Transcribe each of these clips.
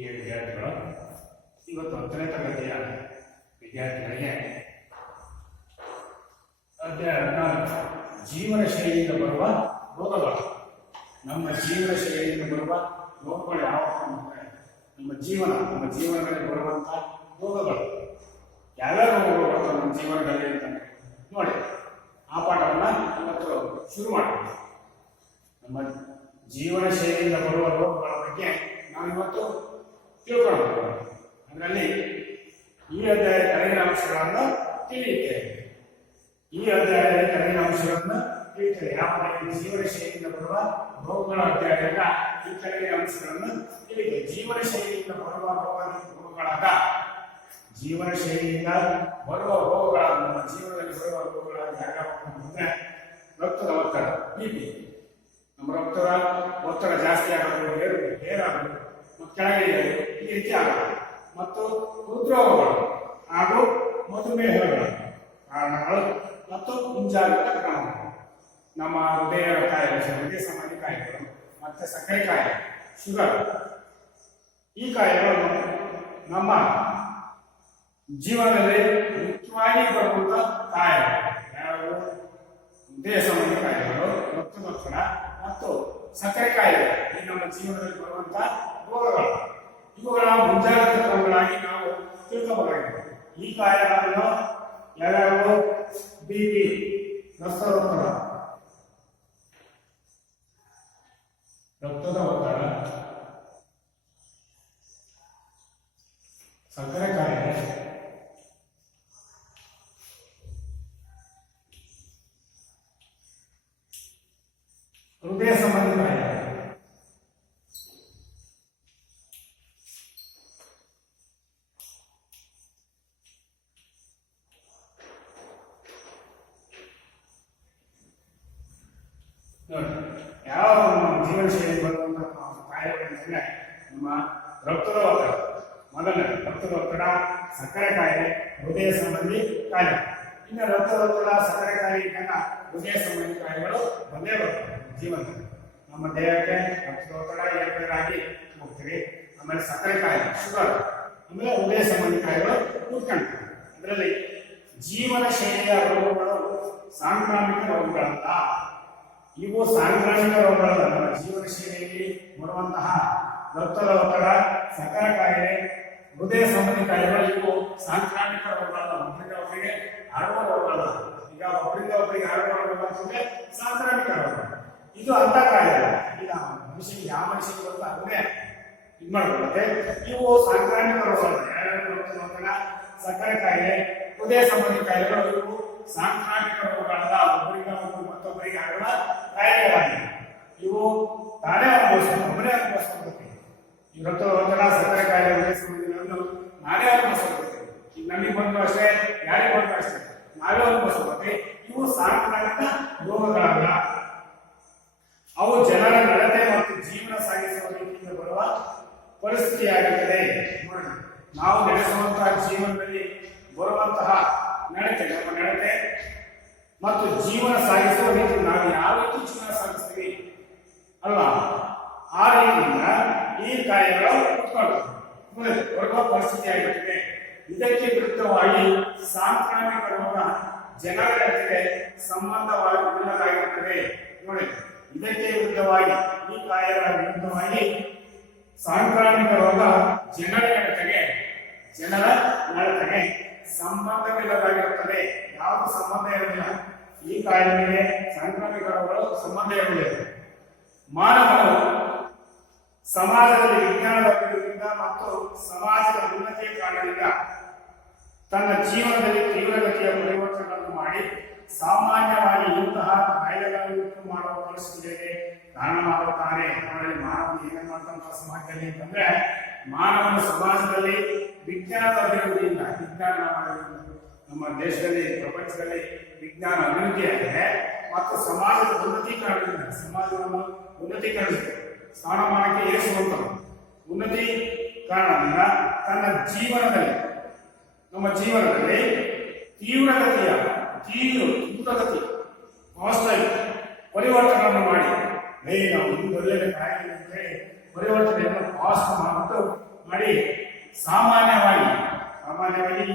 ಪ್ರಿಯ ವಿದ್ಯಾರ್ಥಿಗಳು, ಇವತ್ತು 10ನೇ ತರಗತಿಯ ವಿದ್ಯಾರ್ಥಿಗಳಿಗೆ ಅಧ್ಯಾಯ 14 ಜೀವನ ಶೈಲಿಯಿಂದ ಬರುವ ರೋಗಗಳು. ನಮ್ಮ ಜೀವನ ಶೈಲಿಯಿಂದ ಬರುವ ರೋಗಗಳು ಯಾವಪ್ಪ ಅಂದರೆ ನಮ್ಮ ಜೀವನದಲ್ಲಿ ಬರುವಂಥ ರೋಗಗಳು. ಯಾವ್ಯಾವ ರೋಗಗಳು ಬರ್ತವೆ ನಮ್ಮ ಜೀವನದಲ್ಲಿ ಅಂತಂದರೆ ನೋಡಿ, ಆ ಪಾಠವನ್ನು ಇವತ್ತು ಶುರು ಮಾಡೋಣ. ನಮ್ಮ ಜೀವನ ಶೈಲಿಯಿಂದ ಬರುವ ರೋಗಗಳ ಬಗ್ಗೆ ನಾವು ಇವತ್ತು ತಿಳ್ಕೊಳ್ಳೋಣ. ಅದರಲ್ಲಿ ಈ ಅಧ್ಯಾಯದ ಕರೆಯ ಅಂಶಗಳನ್ನು ತಿಳಿಯುತ್ತೇವೆ. ಈ ಅಧ್ಯಾಯದ ಕರೆಯ ಅಂಶಗಳನ್ನು ತಿಳಿಯುತ್ತೇವೆ. ಯಾವ ಜೀವನ ಶೈಲಿಯಿಂದ ಬರುವ ರೋಗಗಳ ಅಧ್ಯಾಯದ ಈ ಕರೆಯ ಅಂಶಗಳನ್ನು ತಿಳಿಯುತ್ತೇವೆ. ಜೀವನ ಶೈಲಿಯಿಂದ ಬರುವ ರೋಗಗಳಾದ ಜೀವನ ಶೈಲಿಯಿಂದ ಬರುವ ರೋಗಗಳಾದ ನಮ್ಮ ಜೀವನದಲ್ಲಿ ಬರುವ ರೋಗಗಳಾದ ಯಾವ್ಯಾವ ಅಂದರೆ ರಕ್ತದ ಒತ್ತಡ, BP. ನಮ್ಮ ರಕ್ತದ ಒತ್ತಡ ಜಾಸ್ತಿ ಆಗೋದು, ಏರಾಗೋದು ಮತ್ತು ಕೆಳಗೆ ಈ ರೀತಿ ಆಗೋದು, ಮತ್ತು ಹೃದ್ರೋಗಗಳು ಹಾಗೂ ಮಧುಮೇಹಗಳ ಕಾರಣಗಳು ಮತ್ತು ಮುಂಜಾಗ್ರತಾ ಕ್ರಮಗಳು. ನಮ್ಮ ಹೃದಯ ಸಂಬಂಧಿ ಕಾಯಿಲೆಗಳು ಮತ್ತು ಸಕ್ಕರೆ ಕಾಯಿಲೆ, ಶುಗರ್, ಈ ಕಾಯಿಲೆಗಳು ನಮ್ಮ ಜೀವನದಲ್ಲಿ ಮುಖ್ಯವಾಗಿ ಬರುವಂಥ ಕಾಯಿಲೆಗಳು. ಯಾವುವು? ಹೃದಯ ಸಂಬಂಧಿ ಕಾಯಿಲೆಗಳು, ರಕ್ತದೊತ್ತಡ ಮತ್ತು ಸಕ್ಕರೆ ಕಾಯಿಲೆ ಈ ನಮ್ಮ ಜೀವನದಲ್ಲಿ ಬರುವಂಥ ರೋಗಗಳು. ಇವುಗಳ ಮುಂಜಾಗ್ರತಾ ಕ್ರಮಗಳಾಗಿ ನಾವು ತಿಳ್ಕೋಬೇಕಾಗಿದೆ. ಈ ಕಾಯಿಲೆಗಳನ್ನು ಯಾವ್ಯಾವು? BP, ರಕ್ತದ ಒತ್ತಡ, ಸಕ್ಕರೆ ಕಾಯಿಲೆ, ಹೃದಯ ಸಂಬಂಧಿ ಕಾಯಿಲೆ. ನೋಡಿ, ಯಾವ ನಮ್ಮ ಜೀವನ ಶೈಲಿ ಬರುವಂತಹ ಕಾಯಿಲೆಗಳಂತಂದ್ರೆ ನಮ್ಮ ರಕ್ತದ ಒತ್ತಡ, ಮೊದಲನೇ ರಕ್ತದ ಒತ್ತಡ, ಸಕ್ಕರೆ ಕಾಯಿಲೆ, ಹೃದಯ ಸಂಬಂಧಿ ಕಾಯಿಲೆ. ಇನ್ನು ರಕ್ತದ ಒತ್ತಡ, ಸಕ್ಕರೆ ಕಾಯಿಲೆಗಿಂತ ಹೃದಯ ಸಂಬಂಧಿ ಕಾಯಿಲೆಗಳು ಬಂದೇ ಬರ್ತವೆ ಜೀವನದಲ್ಲಿ. ನಮ್ಮ ದೇಹಕ್ಕೆ ರಕ್ತದ ಒತ್ತಡ ಏರ್ಪೇರಾಗಿ ಹೋಗ್ತೀವಿ. ಆಮೇಲೆ ಸಕ್ಕರೆ ಕಾಯಿಲೆ, ಶುಗರ್, ಆಮೇಲೆ ಹೃದಯ ಸಂಬಂಧಿ ಕಾಯಿಲೆಗಳು ಕೂತ್ಕೊಳ್ತವೆ. ಅದರಲ್ಲಿ ಜೀವನ ಶೈಲಿಯ ರೋಗಗಳು ಸಾಂಕ್ರಾಮಿಕ ರೋಗಗಳಲ್ಲ. ಇವು ಸಾಂಕ್ರಾಮಿಕ ರೋಗಗಳಲ್ಲ. ನಮ್ಮ ಜೀವನ ಶೈಲಿಯಲ್ಲಿ ಬರುವಂತಹ ರಕ್ತದ ಒತ್ತಡ, ಸಕ್ಕರೆ ಕಾಯಿಲೆ, ಹೃದಯ ಸಂಬಂಧಿ ಕಾಯಿಲೆಗಳು ಇವು ಸಾಂಕ್ರಾಮಿಕ ರೋಗಗಳಲ್ಲ. ಒಬ್ಬರಿಂದ ಒಬ್ಬರಿಗೆ ಹರಡುವ ರೋಗಗಳಲ್ಲ. ಈಗ ಒಬ್ಬರಿಂದ ಒಬ್ಬರಿಗೆ ಹರಡುವ ರೋಗ ಅಂತಂದ್ರೆ ಸಾಂಕ್ರಾಮಿಕ ರೋಗ. ಇದು ಅಂತ ಕಾಯಿಲೆ. ಈಗ ಮನುಷ್ಯನಿಗೆ ಯಾವ ಮನುಷ್ಯನಿಗೆ ಬರುತ್ತೋ ಅದನ್ನೇ ಇದು ಮಾಡ್ಕೊಳ್ಳುತ್ತೆ. ಇವು ಸಾಂಕ್ರಾಮಿಕ ರೋಗಗಳಲ್ಲ. ಯಾರ್ಯಾರು ರಕ್ತದ ಒತ್ತಡ, ಸಕ್ಕರೆ ಕಾಯಿಲೆ, ಹೃದಯ ಸಂಬಂಧಿ ಕಾಯಿಲೆಗಳು ಇವು ಸಾಂಕ್ರಾಮಿಕ ರೋಗಗಳಲ್ಲ. ಒಬ್ಬರಿಂದ ಒಬ್ಬರು ಮತ್ತೊಬ್ಬರಿಗೆ ಹರಡುವ ಕಾಯಿಲೆಗಳಾಗಿವೆ. ಇವು ತಾನೇ ಒಬ್ಬರೇ ಅನುಭವಿಸ್ಕೊಳ್ತೀವಿ. ಈ ರಕ್ತದ ಒತ್ತಡ, ಸಕ್ಕರೆ ಕಾಯಿಲೆ, ಹೃದಯ ಸಂಬಂಧಿಗಳನ್ನು ನಾನೇ ಅನುಭವಿಸ್ಕೊಳ್ತೀವಿ. ಈಗ ನಮಗೆ ಬಂದ್ರು ಅಷ್ಟೇ, ಯಾರಿಗೆ ಬಂದ್ರು ಅಷ್ಟೇ, ನಾವೇ ಅನುಭವಿಸ್ಕೊಳ್ತೀವಿ. ಇವು ಸಾಂಕ್ರಾಮಿಕ ರೋಗಗಳಲ್ಲ. ಅವು ಜನರ ನಡತೆ ಮತ್ತು ಜೀವನ ಸಾಗಿಸುವ ರೀತಿಯಿಂದ ಬರುವ ಪರಿಸ್ಥಿತಿಯಾಗಿರುತ್ತದೆ. ನೋಡಿ, ನಾವು ನಡೆಸುವಂತಹ ಜೀವನದಲ್ಲಿ ಬರುವಂತಹ ನಡತೆ, ನಮ್ಮ ನಡತೆ ಮತ್ತು ಜೀವನ ಸಾಗಿಸುವ ರೀತಿ, ನಾವು ಯಾವ ರೀತಿ ಜೀವನ ಸಾಗಿಸ್ತೀವಿ ಅಲ್ವಾ, ಆ ರೀತಿಯಿಂದ ಈ ಕಾಯಿಲೆಗಳು ಬರುವ ಪರಿಸ್ಥಿತಿ ಆಗಿರುತ್ತದೆ. ಇದಕ್ಕೆ ವಿರುದ್ಧವಾಗಿ ಸಾಂಕ್ರಾಮಿಕ ರೋಗ ಜನರ ಜೊತೆಗೆ ಸಂಬಂಧವಾಗಿರುತ್ತದೆ. ನೋಡಿ, ಇದಕ್ಕೆ ವಿರುದ್ಧವಾಗಿ ಈ ಕಾಯಿಲೆಗಳ ವಿರುದ್ಧವಾಗಿ ಸಾಂಕ್ರಾಮಿಕ ರೋಗ ಜನರ ನಡತೆಗೆ ಸಂಬಂಧವಿಲ್ಲದಾಗಿರುತ್ತದೆ. ಯಾವುದು ಸಂಬಂಧ ಇರಲಿಲ್ಲ. ಈ ಕಾಯಿಲೆಗೆ ಸಾಂಕ್ರಾಮಿಕ ರೋಗಗಳು ಸಂಬಂಧ ಇರಲಿಲ್ಲ. ಮಾನವನು ಸಮಾಜದಲ್ಲಿ ವಿಜ್ಞಾನದ ಅಭಿವೃದ್ಧಿಯಿಂದ ಮತ್ತು ಸಮಾಜದ ಉನ್ನತಿಯ ಕಾರಣದಿಂದ ತನ್ನ ಜೀವನದಲ್ಲಿ ತೀವ್ರಗತಿಯ ಪರಿವರ್ತನೆಗಳನ್ನು ಮಾಡಿ ಸಾಮಾನ್ಯವಾಗಿ ಇಂತಹ ಕಾಯಿಲೆಗಳನ್ನು ಉಂಟು ಮಾಡುವ ಪರಿಸ್ಥಿತಿಗೆ ಕಾರಣವಾಗುತ್ತಾನೆ. ಮಾನವನು ಏನೇನು ಮಾಡ್ತಾನೆ ಸಮಾಜದಲ್ಲಿ ಅಂತಂದ್ರೆ, ಮಾನವನ ಸಮಾಜದಲ್ಲಿ ವಿಜ್ಞಾನದ ಅಭಿವೃದ್ಧಿಯಿಂದ, ನಮ್ಮ ದೇಶದಲ್ಲಿ ಪ್ರಪಂಚದಲ್ಲಿ ವಿಜ್ಞಾನ ಅಭಿವೃದ್ಧಿಯಾಗಿದೆ ಮತ್ತು ಸಮಾಜದ ಉನ್ನತೀಕರಣದಿಂದ, ಸಮಾಜವನ್ನು ಉನ್ನತೀಕರಿಸಿದೆ, ಸ್ಥಾನಮಾನಕ್ಕೆ ಏರಿಸುವಂತ ಉನ್ನತಿ ಕಾರಣದಿಂದ ತನ್ನ ಜೀವನದಲ್ಲಿ, ನಮ್ಮ ಜೀವನದಲ್ಲಿ ತೀವ್ರಗತಿ ಫಾಸ್ಟಾಗಿ ಪರಿವರ್ತನೆಯನ್ನು ಮಾಡಿ, ನಾವು ಈ ಬರಲೇಬೇಕಾಗಿದೆ ಅಂತ ಹೇಳಿ ಪರಿವರ್ತನೆಯನ್ನು ಫಾಸ್ಟ್ ಮಾಡಿಬಿಟ್ಟು ಕಾಯಿಲೆಗಳಲ್ಲಿ ಸಾಮಾನ್ಯವಾಗಿ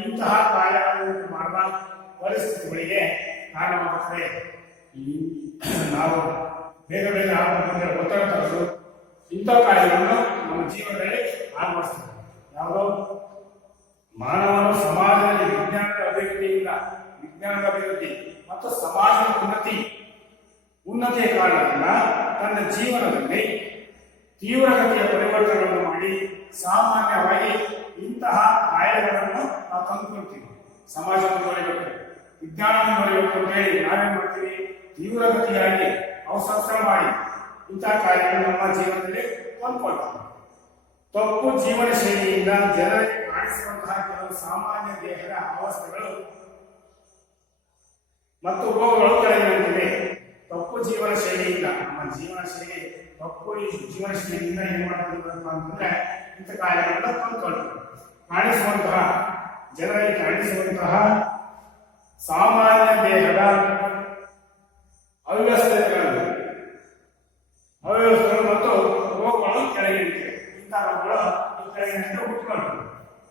ಇಂತಹ ಕಾಯಿಲೆಗಳನ್ನು ಮಾಡುವ ಪರಿಸ್ಥಿತಿಗಳಿಗೆ ಕಾರಣವಾಗುತ್ತದೆ. ನಾವು ಬೇಗ ಆಗುವಂತೆ ಒತ್ತಡ ತರೋದು ಇಂಥ ಕಾಯಿಲೆಗಳನ್ನು ನಮ್ಮ ಜೀವನದಲ್ಲಿ ಅಳವಡಿಸ್ತದೆ. ಯಾವುದೋ ಮಾನವನು ಸಮಾಜದಲ್ಲಿ ವಿಜ್ಞಾನದ ಅಭಿವೃದ್ಧಿ ಮತ್ತು ಸಮಾಜದ ಉನ್ನತಿಯ ಕಾರಣದಿಂದ ತನ್ನ ಜೀವನದಲ್ಲಿ ತೀವ್ರಗತಿಯ ಪರಿವರ್ತನೆಗಳನ್ನು ಮಾಡಿ ಸಾಮಾನ್ಯವಾಗಿ ಇಂತಹ ಕಾಯಿಲೆಗಳನ್ನು ನಾವು ತಂದುಕೊಳ್ತೀವಿ. ಸಮಾಜವನ್ನು ನೋಡಬೇಕು, ವಿಜ್ಞಾನವನ್ನು ನೋಡಬೇಕು ಅಂತ ಹೇಳಿ ನಾವೇನ್ ಮಾಡ್ತೀವಿ, ತೀವ್ರಗತಿಯಾಗಿ ಅವಸರ ಮಾಡಿ ಇಂತಹ ಕಾಯಿಲೆಗಳು ನಮ್ಮ ಜೀವನದಲ್ಲಿ ತಂದುಕೊಳ್ತೀವಿ. ತಪ್ಪು ಜೀವನ ಶೈಲಿಯಿಂದ ಜನರಿಗೆ ಕಾಣಿಸುವಂತಹ ಕೆಲವು ಸಾಮಾನ್ಯ ದೇಹದ ಅವಸ್ಥೆಗಳು ಮತ್ತು ರೋಗಗಳು ಕೆಳಗಿರುತ್ತವೆ. ತಪ್ಪು ಜೀವನ ಶೈಲಿಯಿಂದ ನಮ್ಮ ತಪ್ಪು ಜೀವನ ಶೈಲಿಯಿಂದ ಏನ್ ಮಾಡಬೇಕು ಅಂತಂದ್ರೆ ಇಂಥ ಕಾಯಿಲೆಗಳನ್ನ ತಂದುಕೊಳ್ತೀವಿ. ಜನರಲ್ಲಿ ಕಾಣಿಸುವಂತಹ ಸಾಮಾನ್ಯ ದೇಹದ ಅವ್ಯವಸ್ಥೆಗಳು ಮತ್ತು ರೋಗಗಳು ಕೆಳಗಿರುತ್ತವೆ. ಇಂತಹ ರೋಗಗಳು ಈ ಕೆಳಗಿನಂತೆ ಹುಟ್ಟುಕೊಂಡು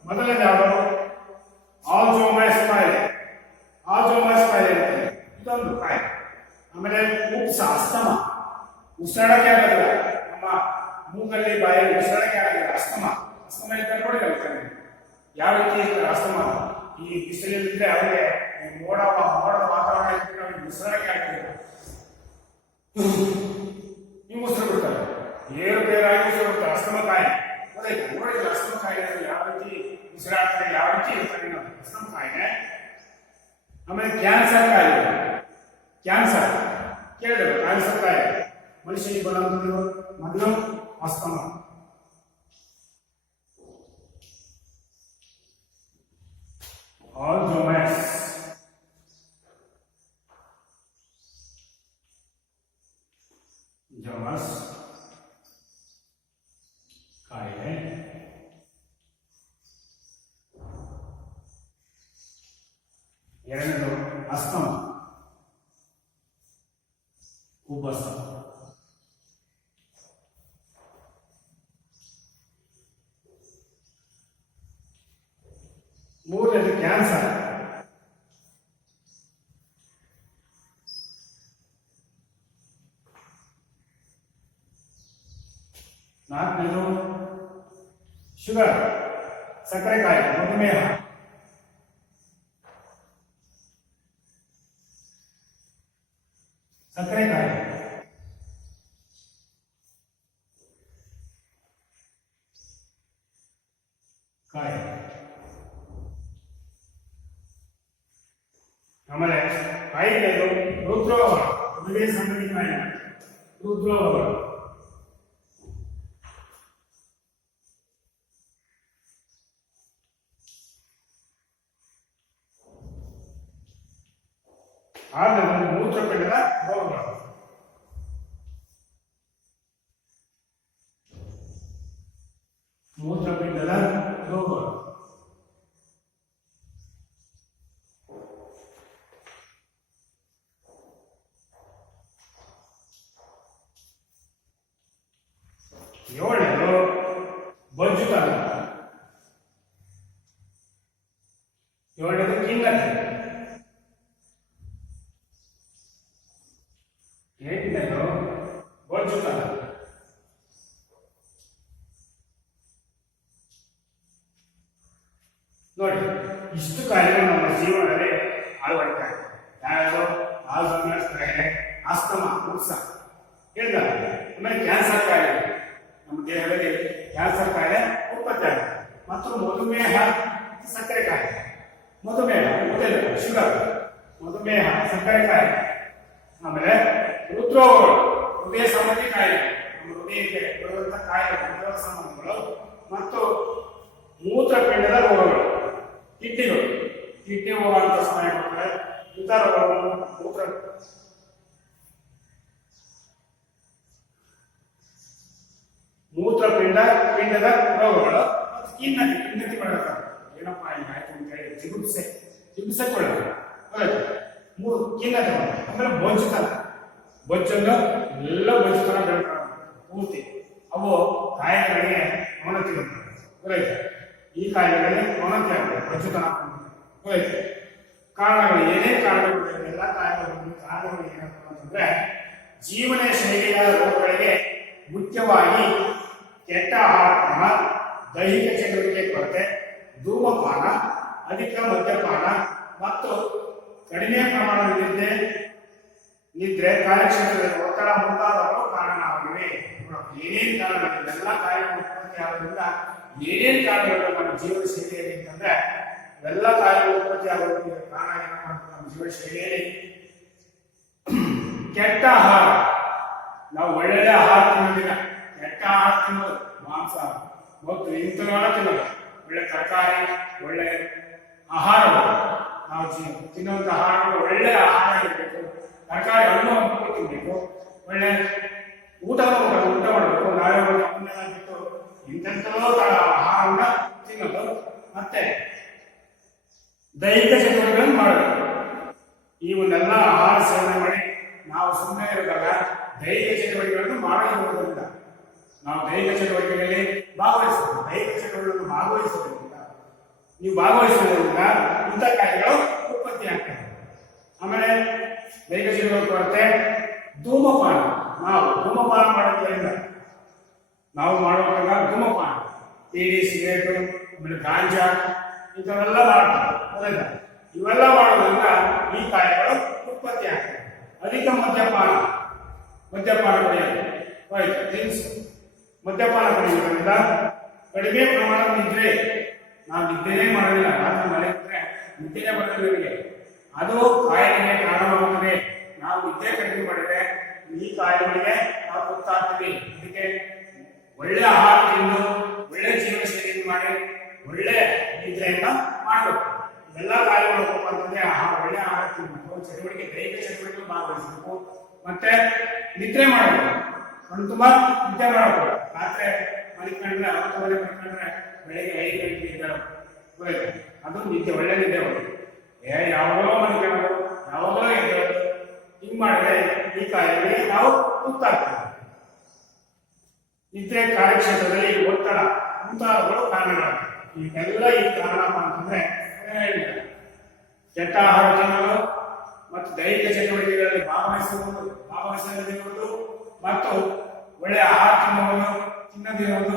ಮೊದಲನೇ ಯಾವುದು ಆಲ್ಝೈಮರ್ಸ್ ಕಾಯಿಲೆ ಇರುತ್ತೆ. ಇದೊಂದು ಕಾಯಿಲೆ. ಆಮೇಲೆ ಅಸ್ತಮ, ಉಸಿರಾಡಕ್ಕೆ ಆಗೋದಿಲ್ಲ, ನಮ್ಮ ಮೂಗಲ್ಲಿ ಬಾಯಲ್ಲಿ ಉಸಿರಾಡಕ್ಕೆ ಆಗೋದಿಲ್ಲ. ಅಸ್ತಮ ಇದ್ದರೆ ನೋಡಿರಲ್ಲ ಯಾವ ರೀತಿ ಅಸ್ತಮ, ಈ ಬಿಸಿಲಿದ್ರೆ ಅವರಿಗೆ ಮೋಡದ ವಾತಾವರಣ ಇದ್ರೆ ಅವ್ರಿಗೆ ಉಸಿರಾಡಕ್ಕೆ ಆಗೋದಿಲ್ಲ, ನೀವು ಉಸಿರು ಬಿಡ್ತಾರೆ, ಏರುಪೇರಾಗಿ ಉಸಿರು ಬಿಡ್ತಾರೆ. ಅಸ್ತಮ ಕಾಯಿಲೆ ನೋಡಿದ್ರೆ ಅಸ್ತಮ ಕಾಯಿಲೆ ಯಾವ ರೀತಿ ಉಸಿರಾಡ್ತಾರೆ, ಯಾವ ರೀತಿ ಇರ್ತಾರೆ ಅಸ್ತಮ ಕಾಯಿಲೆ. ಆಮೇಲೆ ಕ್ಯಾನ್ಸರ್ ಕೇಳಿದ್ರು, ಕ್ಯಾನ್ಸರ್ ಕಾಯಿಲೆ ಮನುಷ್ಯನಿಗೆ ಬರುವಂಥದ್ದು ಮೊದಲು ಅಸ್ತಮ. ಆಲ್ಝೈಮರ್ಸ್ ಕಾಯಿಲೆ. ಎರಡನೇದು ಅಸ್ತಮ, ಉಬ್ಬಸ. ಮೂರನೇದು ಕ್ಯಾನ್ಸರ್. ನಾಲ್ಕನೇದು ಶುಗರ್, ಸಕ್ಕರೆ ಕಾಯಿಲೆ, ಮಧುಮೇಹ. ಸಕ್ಕರೆ ಕಾಯಿಲೆ. ಆಮೇಲೆ ಐದನೇದು ಹೃದ್ರೋಗಗಳು, ಹೃದಯ ಸಂಬಂಧಿ ಕಾಯಿಲೆ, ಹೃದ್ರೋಗಗಳು. ಆಮೇಲೆ ಮೂತ್ರಪಿಂಡದ ರೋಗಗಳು. ಏಳನೇದು ಬೊಜ್ಜುತನ, ಏಳನೇದು ಖಿನ್ನತೆ, ಎಂಟನೇದು ಬೊಜ್ಜುತನ, ನೋಡಿ ಇಷ್ಟು ಕಾಯಿಲೆಗಳು ನಮ್ಮ ಜೀವನದಲ್ಲಿ ಅಳವಡಿಕೆ ಆಗ್ತದೆ. ಯಾವುದು ಆಲ್ಝೈಮರ್ಸ್ ಕಾಯಿಲೆ, ಆಸ್ತಮಾ, ಉತ್ಸ ಹೇಳಿದ. ಆಮೇಲೆ ಕ್ಯಾನ್ಸರ್ ಕಾಯಿಲೆ, ನಮ್ಮ ದೇಹದಲ್ಲಿ ಕ್ಯಾನ್ಸರ್ ಕಾಯಿಲೆ ಉತ್ಪತ್ತಿ ಆಗುತ್ತೆ. ಮತ್ತು ಮಧುಮೇಹ, ಸಕ್ಕರೆ ಕಾಯಿಲೆ, ಶುಗರ್, ಮಧುಮೇಹ, ಸಕ್ಕರೆ ಕಾಯಿಲೆ. ಆಮೇಲೆ ಹೃದ್ರೋಗಗಳು, ಹೃದಯ ಸಂಬಂಧಿ ಕಾಯಿಲೆ, ನಮ್ಮ ಹೃದಯಕ್ಕೆ ಬರುವಂತಹ ಕಾಯಿಲೆ, ಹೃದಯ ಸಂಬಂಧಗಳು. ಮತ್ತು ಮೂತ್ರಪಿಂಡದ ರೋಗಗಳು, ಕಿಡ್ನಿ ಹೋಗುವಂತ ಸಮಯ ಕೊಟ್ಟರೆ ಇಂಥ ರೋಗಗಳನ್ನು ಪಿಂಡದ ರೋಗಗಳು. ಮತ್ತು ಖಿನ್ನತೆ ಬರುತ್ತೆ. ಏನಪ್ಪಾ ಹಿಂಗಾಯ್ತು ಅಂತ ಹೇಳಿ ಚಿಕಿತ್ಸೆ ಕೊಡೋದು. ಮೂರು ಖಿನ್ನತೆ. ಆಮೇಲೆ ಬೊಜ್ಜನ್ನು ಎಲ್ಲ ಬೊಜ್ಜುತನ ಬೆಳ್ಕೊಂಡು ಪೂರ್ತಿ ಅವು ಕಾಯಿಲೆಗಳಿಗೆ ಅವನತಿ ಗೊತ್ತಾಯ್ತು. ಈ ಕಾಯಿಲೆಗಳಲ್ಲಿ ಅವನಂತೆ ಆಗಬೇಕು ಪ್ರಚುತನ ಗೊತ್ತಾಯ್ತು. ಕಾರಣಗಳು ಏನೇ ಕಾರಣಗಳು, ಎಲ್ಲ ಕಾಯಿಲೆಗಳು ಕಾರಣಗಳು ಏನಪ್ಪ ಅಂತಂದ್ರೆ ಜೀವನ ಶೈಲಿಯ ರೋಗಗಳಿಗೆ ಮುಖ್ಯವಾಗಿ ಕೆಟ್ಟ ಆಹಾರ ಕ್ರಮ, ದೈಹಿಕ ಚಟುವಟಿಕೆ ಕೊರತೆ, ಧೂಮಪಾನ, ಅಧಿಕ ಮದ್ಯಪಾನ ಮತ್ತು ಕಡಿಮೆ ಪ್ರಮಾಣದ ನಿದ್ರೆ, ಕಾರ್ಯಕ್ಷೇತ್ರದಲ್ಲಿ ಒತ್ತಡ ಮುಂತಾದವುಗಳು ಕಾರಣವಾಗಿವೆ. ಏನೇನು ಕಾರಣಗಳು, ಎಲ್ಲ ಕಾಯಿಲೆಗಳು ಉತ್ಪತ್ತಿ ಆಗೋದ್ರಿಂದ ಏನೇನು ಕಾರಣಗಳು ನಮ್ಮ ಜೀವನ ಶೈಲಿಯಲ್ಲಿ ಅಂತಂದ್ರೆ ಎಲ್ಲ ಕಾಯಿಲೆಗಳು ಉತ್ಪತ್ತಿ ಆಗೋದಕ್ಕೆ ಕಾರಣ ಏನಪ್ಪ ಅಂತ ನಮ್ಮ ಜೀವನ ಶೈಲಿಯಲ್ಲಿ ಕೆಟ್ಟ ಆಹಾರ. ನಾವು ಒಳ್ಳೆಯ ಆಹಾರ ತಿನ್ನೋದಿಲ್ಲ, ಕೆಟ್ಟ ಆಹಾರ ತಿನ್ನೋದು, ಮಾಂಸ ಮತ್ತು ಇಂಥವೆಲ್ಲ ತಿನ್ನೋದು. ಒಳ್ಳೆ ತರಕಾರಿ, ಒಳ್ಳೆ ಆಹಾರಗಳು, ನಾವು ತಿನ್ನುವಂಥ ಆಹಾರಗಳು ಒಳ್ಳೆ ಆಹಾರ ಇರಬೇಕು. ತರಕಾರಿ, ಹಣ್ಣು ಹಂಪಲು ತಿನ್ನಬೇಕು, ಒಳ್ಳೆ ಊಟ ಮಾಡಬೇಕು. ನಾವೇ ಅವನ್ನೆಲ್ಲ ಬಿಟ್ಟು ಇಂಥೆಂಥೋ ಆಹಾರವನ್ನ ತಿನ್ನೋದು. ಮತ್ತೆ ದೈಹಿಕ ಚಟುವಟಿಕೆಗಳನ್ನು ಮಾಡಬೇಕು. ಇವನ್ನೆಲ್ಲ ಆಹಾರ ಸೇವನೆ ಮಾಡಿ ನಾವು ಸುಮ್ಮನೆ ಇರೋದಾಗ ದೈಹಿಕ ಚಟುವಟಿಕೆಗಳನ್ನು ಮಾಡಬಹುದರಿಂದ ನಾವು ದೈಹಿಕ ಚಟುವಟಿಕೆಗಳಲ್ಲಿ ಭಾಗವಹಿಸಬೇಕು. ದೈಹಿಕ ಚಟುವಟಿಕೆಗಳನ್ನು ಭಾಗವಹಿಸೋದ್ರಿಂದ ನೀವು ಭಾಗವಹಿಸೋದ್ರಿಂದ ಇಂಥ ಕಾಯಿಲೆಗಳು ಉತ್ಪತ್ತಿ ಆಗ್ತವೆ. ಆಮೇಲೆ ದೈಹಿಕ ಚಟುವಟಿಕೆ ಕೊರತೆ, ಧೂಮಪಾನ. ನಾವು ಧೂಮಪಾನ ಮಾಡೋದ್ರಿಂದ ನಾವು ಮಾಡುವಾಗ ಧೂಮಪಾನ, ಬೀಡಿ, ಸಿಗರೇಟು, ಆಮೇಲೆ ಗಾಂಜಾ ಇಂಥವೆಲ್ಲ ಮಾಡ್ತಾರೆ. ಇವೆಲ್ಲ ಮಾಡೋದ್ರಿಂದ ಈ ಕಾಯಿಲೆಗಳು ಉತ್ಪತ್ತಿ ಆಗ್ತವೆ. ಅಧಿಕ ಮದ್ಯಪಾನ ಕುಡಿಯೋದು, ಮದ್ಯಪಾನ ಕುಡಿಯೋದ್ರಿಂದ ಕಡಿಮೆ ಪ್ರಮಾಣದ ನಿದ್ರೆ. ನಾವು ನಿದ್ದೆನೇ ಮಾಡೋದಿಲ್ಲ, ರಾತ್ರಿ ಮಲಗಿದ್ರೆ ನಿದ್ದೆನೇ ಬರೋದಿಲ್ಲ, ಅದು ಕಾಯಿಲೆಗೆ ಕಾರಣವಾಗುತ್ತದೆ. ನಾವು ನಿದ್ದೆ ಕಡಿಮೆ ಮಾಡಿದ್ರೆ ಈ ಕಾಯಿಲೆಗಳಿಗೆ ನಾವು ಗೊತ್ತಾಗ್ತೀವಿ. ಅದಕ್ಕೆ ಒಳ್ಳೆ ಆಹಾರ ತಿಂದು ಒಳ್ಳೆ ಜೀವನ ಶೈಲಿ ಮಾಡಿ ಒಳ್ಳೆ ನಿದ್ರೆಯನ್ನ ಮಾಡಬೇಕು. ಎಲ್ಲ ಕಾಯಿಲೆಗಳು ಅಂತಂದ್ರೆ ಒಳ್ಳೆ ಆಹಾರ ತಿನ್ನಬೇಕು, ಚಟುವಟಿಕೆ, ದೈಹಿಕ ಚಟುವಟಿಕೆ ಭಾಗವಹಿಸಬೇಕು, ಮತ್ತೆ ನಿದ್ರೆ ಮಾಡಬೇಕು. ಒಂದು ತುಂಬಾ ನಿದ್ದೆ ಮಾಡಬೇಕು. ರಾತ್ರಿ ಮಲಿಕೊಂಡ್ರೆ 10 ಮಲಿಕೊಂಡ್ರೆ ಬೆಳಿಗ್ಗೆ 5 ಗಂಟೆಗೆ ಇದ್ದಾರೆ, ಅದು ನಿದ್ದೆ, ಒಳ್ಳೆ ನಿದ್ದೆ ಹೋಗುತ್ತೆ. ಯಾವಾಗಲೋ ಮಲಿಕೊಳ್ಳೋದು, ಯಾವಾಗಲೋ ಎದ್ದೇಳೋದು, ಹಿಂಗ್ ಮಾಡಿದ್ರೆ ಈ ಕಾಯಿಲೆಗೆ ನಾವು ತುತ್ತಾಗ್ತೇವೆ. ನಿದ್ರೆ, ಕಾರ್ಯಕ್ಷೇತ್ರದಲ್ಲಿ ಒತ್ತಡ ಮುಂತಾದವುಗಳು ಕಾರಣಗಳಾಗಿವೆ. ಈಗೆಲ್ಲ ಈ ಕಾರಣಪ್ಪ ಅಂತಂದ್ರೆ ಕೆಟ್ಟ ಆಹಾರ ತಿನ್ನೋದು ಮತ್ತು ದೈಹಿಕ ಚಟುವಟಿಕೆಗಳಲ್ಲಿ ಭಾಗವಹಿಸದಿರುವುದು ಮತ್ತು ಒಳ್ಳೆ ಆಹಾರ ತಿನ್ನದಿರುವುದು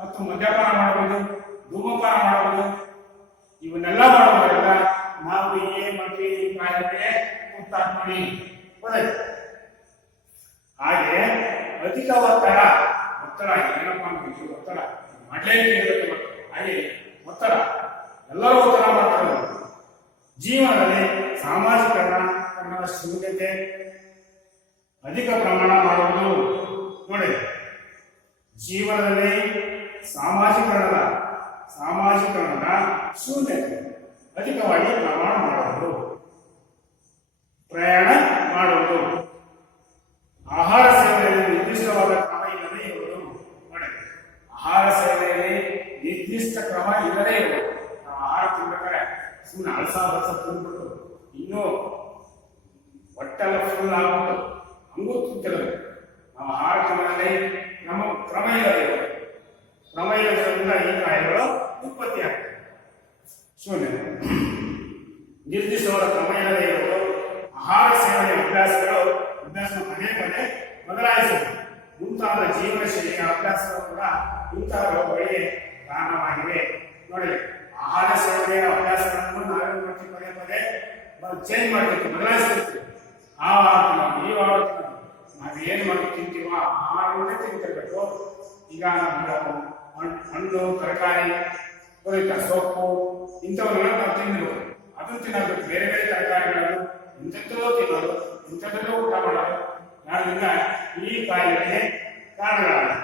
ಮತ್ತು ಮದ್ಯಪಾನ ಮಾಡುವುದು, ಧೂಮಪಾನ ಮಾಡುವುದು, ಇವನ್ನೆಲ್ಲ ಮಾಡುವುದರಿಂದ ನಾವು ಈ ಕಾಯಿಲೆಗೆ ತುತ್ತಾಗ್ತೀವಿ. ಹಾಗೆ ಅಧಿಕ ಒತ್ತಡ ಏನಪ್ಪ ಅಂದ್ರೆ ಒತ್ತಡ ಮಾಡಲೇಬೇಕು. ಹಾಗೆ ಒತ್ತಡ, ಎಲ್ಲರೂ ಒತ್ತಡ ಮಾಡ್ತಾರೆ. ಜೀವನದಲ್ಲಿ ಸಾಮಾಜಿಕರಣ ಶೂನ್ಯತೆ, ಅಧಿಕ ಪ್ರಮಾಣ ಮಾಡುವುದು. ನೋಡಿ, ಜೀವನದಲ್ಲಿ ಸಾಮಾಜಿಕರಣದ ಶೂನ್ಯತೆ, ಅಧಿಕವಾಗಿ ಪ್ರಮಾಣ ಮಾಡುವುದು, ಪ್ರಯಾಣ ಮಾಡುವುದು, ಆಹಾರ ಸೇವನೆಯಲ್ಲಿ ನಿರ್ದಿಷ್ಟವಾದ ಕ್ರಮ ಇಲ್ಲದೆ ಇರುವುದು. ನೋಡಿ, ಆಹಾರ ಸೇವನೆಯಲ್ಲಿ ನಿರ್ದಿಷ್ಟ ಕ್ರಮ ಇಲ್ಲದೆ ಇರುವುದು. ನಾವು ಆಹಾರ ತಿನ್ಬೇಕಾದ್ರೆ ಸುಮ್ಮನೆ ಅಳಸ ತಿಂದ್ಬಿಟ್ಟು ಇನ್ನೂ ಹೊಟ್ಟೆಲ್ಲ ಫುಲ್ ಆಗ್ಬಿಟ್ಟು ಹಂಗೂ ತಿಂತಿರೋದು. ನಾವು ಆಹಾರ ತಿನ್ನೋದ್ರಲ್ಲಿ ನಮ್ಮ ಕ್ರಮ ಇಲ್ಲದಿರೋದ್ರಿಂದ ಈ ಕಾಯಿಲೆಗಳು ಉತ್ಪತ್ತಿ ಆಗ್ತವೆ. ಶೂನ್ಯ, ನಿರ್ದಿಷ್ಟವಾದ ಕ್ರಮ ಇಲ್ಲದೆ ಇರುವುದು, ಆಹಾರ ಸೇವನೆ ಅಭ್ಯಾಸ ಪದೇ ಪದೇ ಬದಲಾಯಿಸಬೇಕು ಮುಂತಾದ ಜೀವನ ಶೈಲಿಯ ಅಭ್ಯಾಸಗಳು ಕೂಡ ಇಂತಹ ರೋಗಗಳಿಗೆ ಕಾರಣವಾಗಿವೆ. ನೋಡಿ, ಆಹಾರ ಸೇವನೆಯ ಅಭ್ಯಾಸಗಳನ್ನು ನಾವೇನು ಮಾಡ್ತೀವಿ, ಪದೇ ಪದೇ ಚೇಂಜ್ ಮಾಡ್ತೀವಿ, ಬದಲಾಯಿಸ್ತೀವಿ. ಆ ಈ ನಾವೇನು ಮಾಡಿ ತಿಂತೀವೋ ಆಹಾರವನ್ನೇ ತಿಂತಿರ್ಬೇಕು. ಈಗ ಹಣ್ಣು, ತರಕಾರಿ, ಸೊಪ್ಪು ಇಂಥವನ್ನೆಲ್ಲ ನಾವು ತಿನ್ನಬೇಕು. ಅದನ್ನು ತಿನ್ನಬೇಕು. ಬೇರೆ ಬೇರೆ ತರಕಾರಿಗಳನ್ನು ಇಂಥದ್ದೋ ತಿನ್ನೋದು, ಇಂಥದ್ದೋ ಊಟ ಮಾಡೋದು, ಯಾರಿಂದ ಈ ಕಾಯಿಲೆಗೆ ಕಾರಣಗಳಾಗಿದೆ.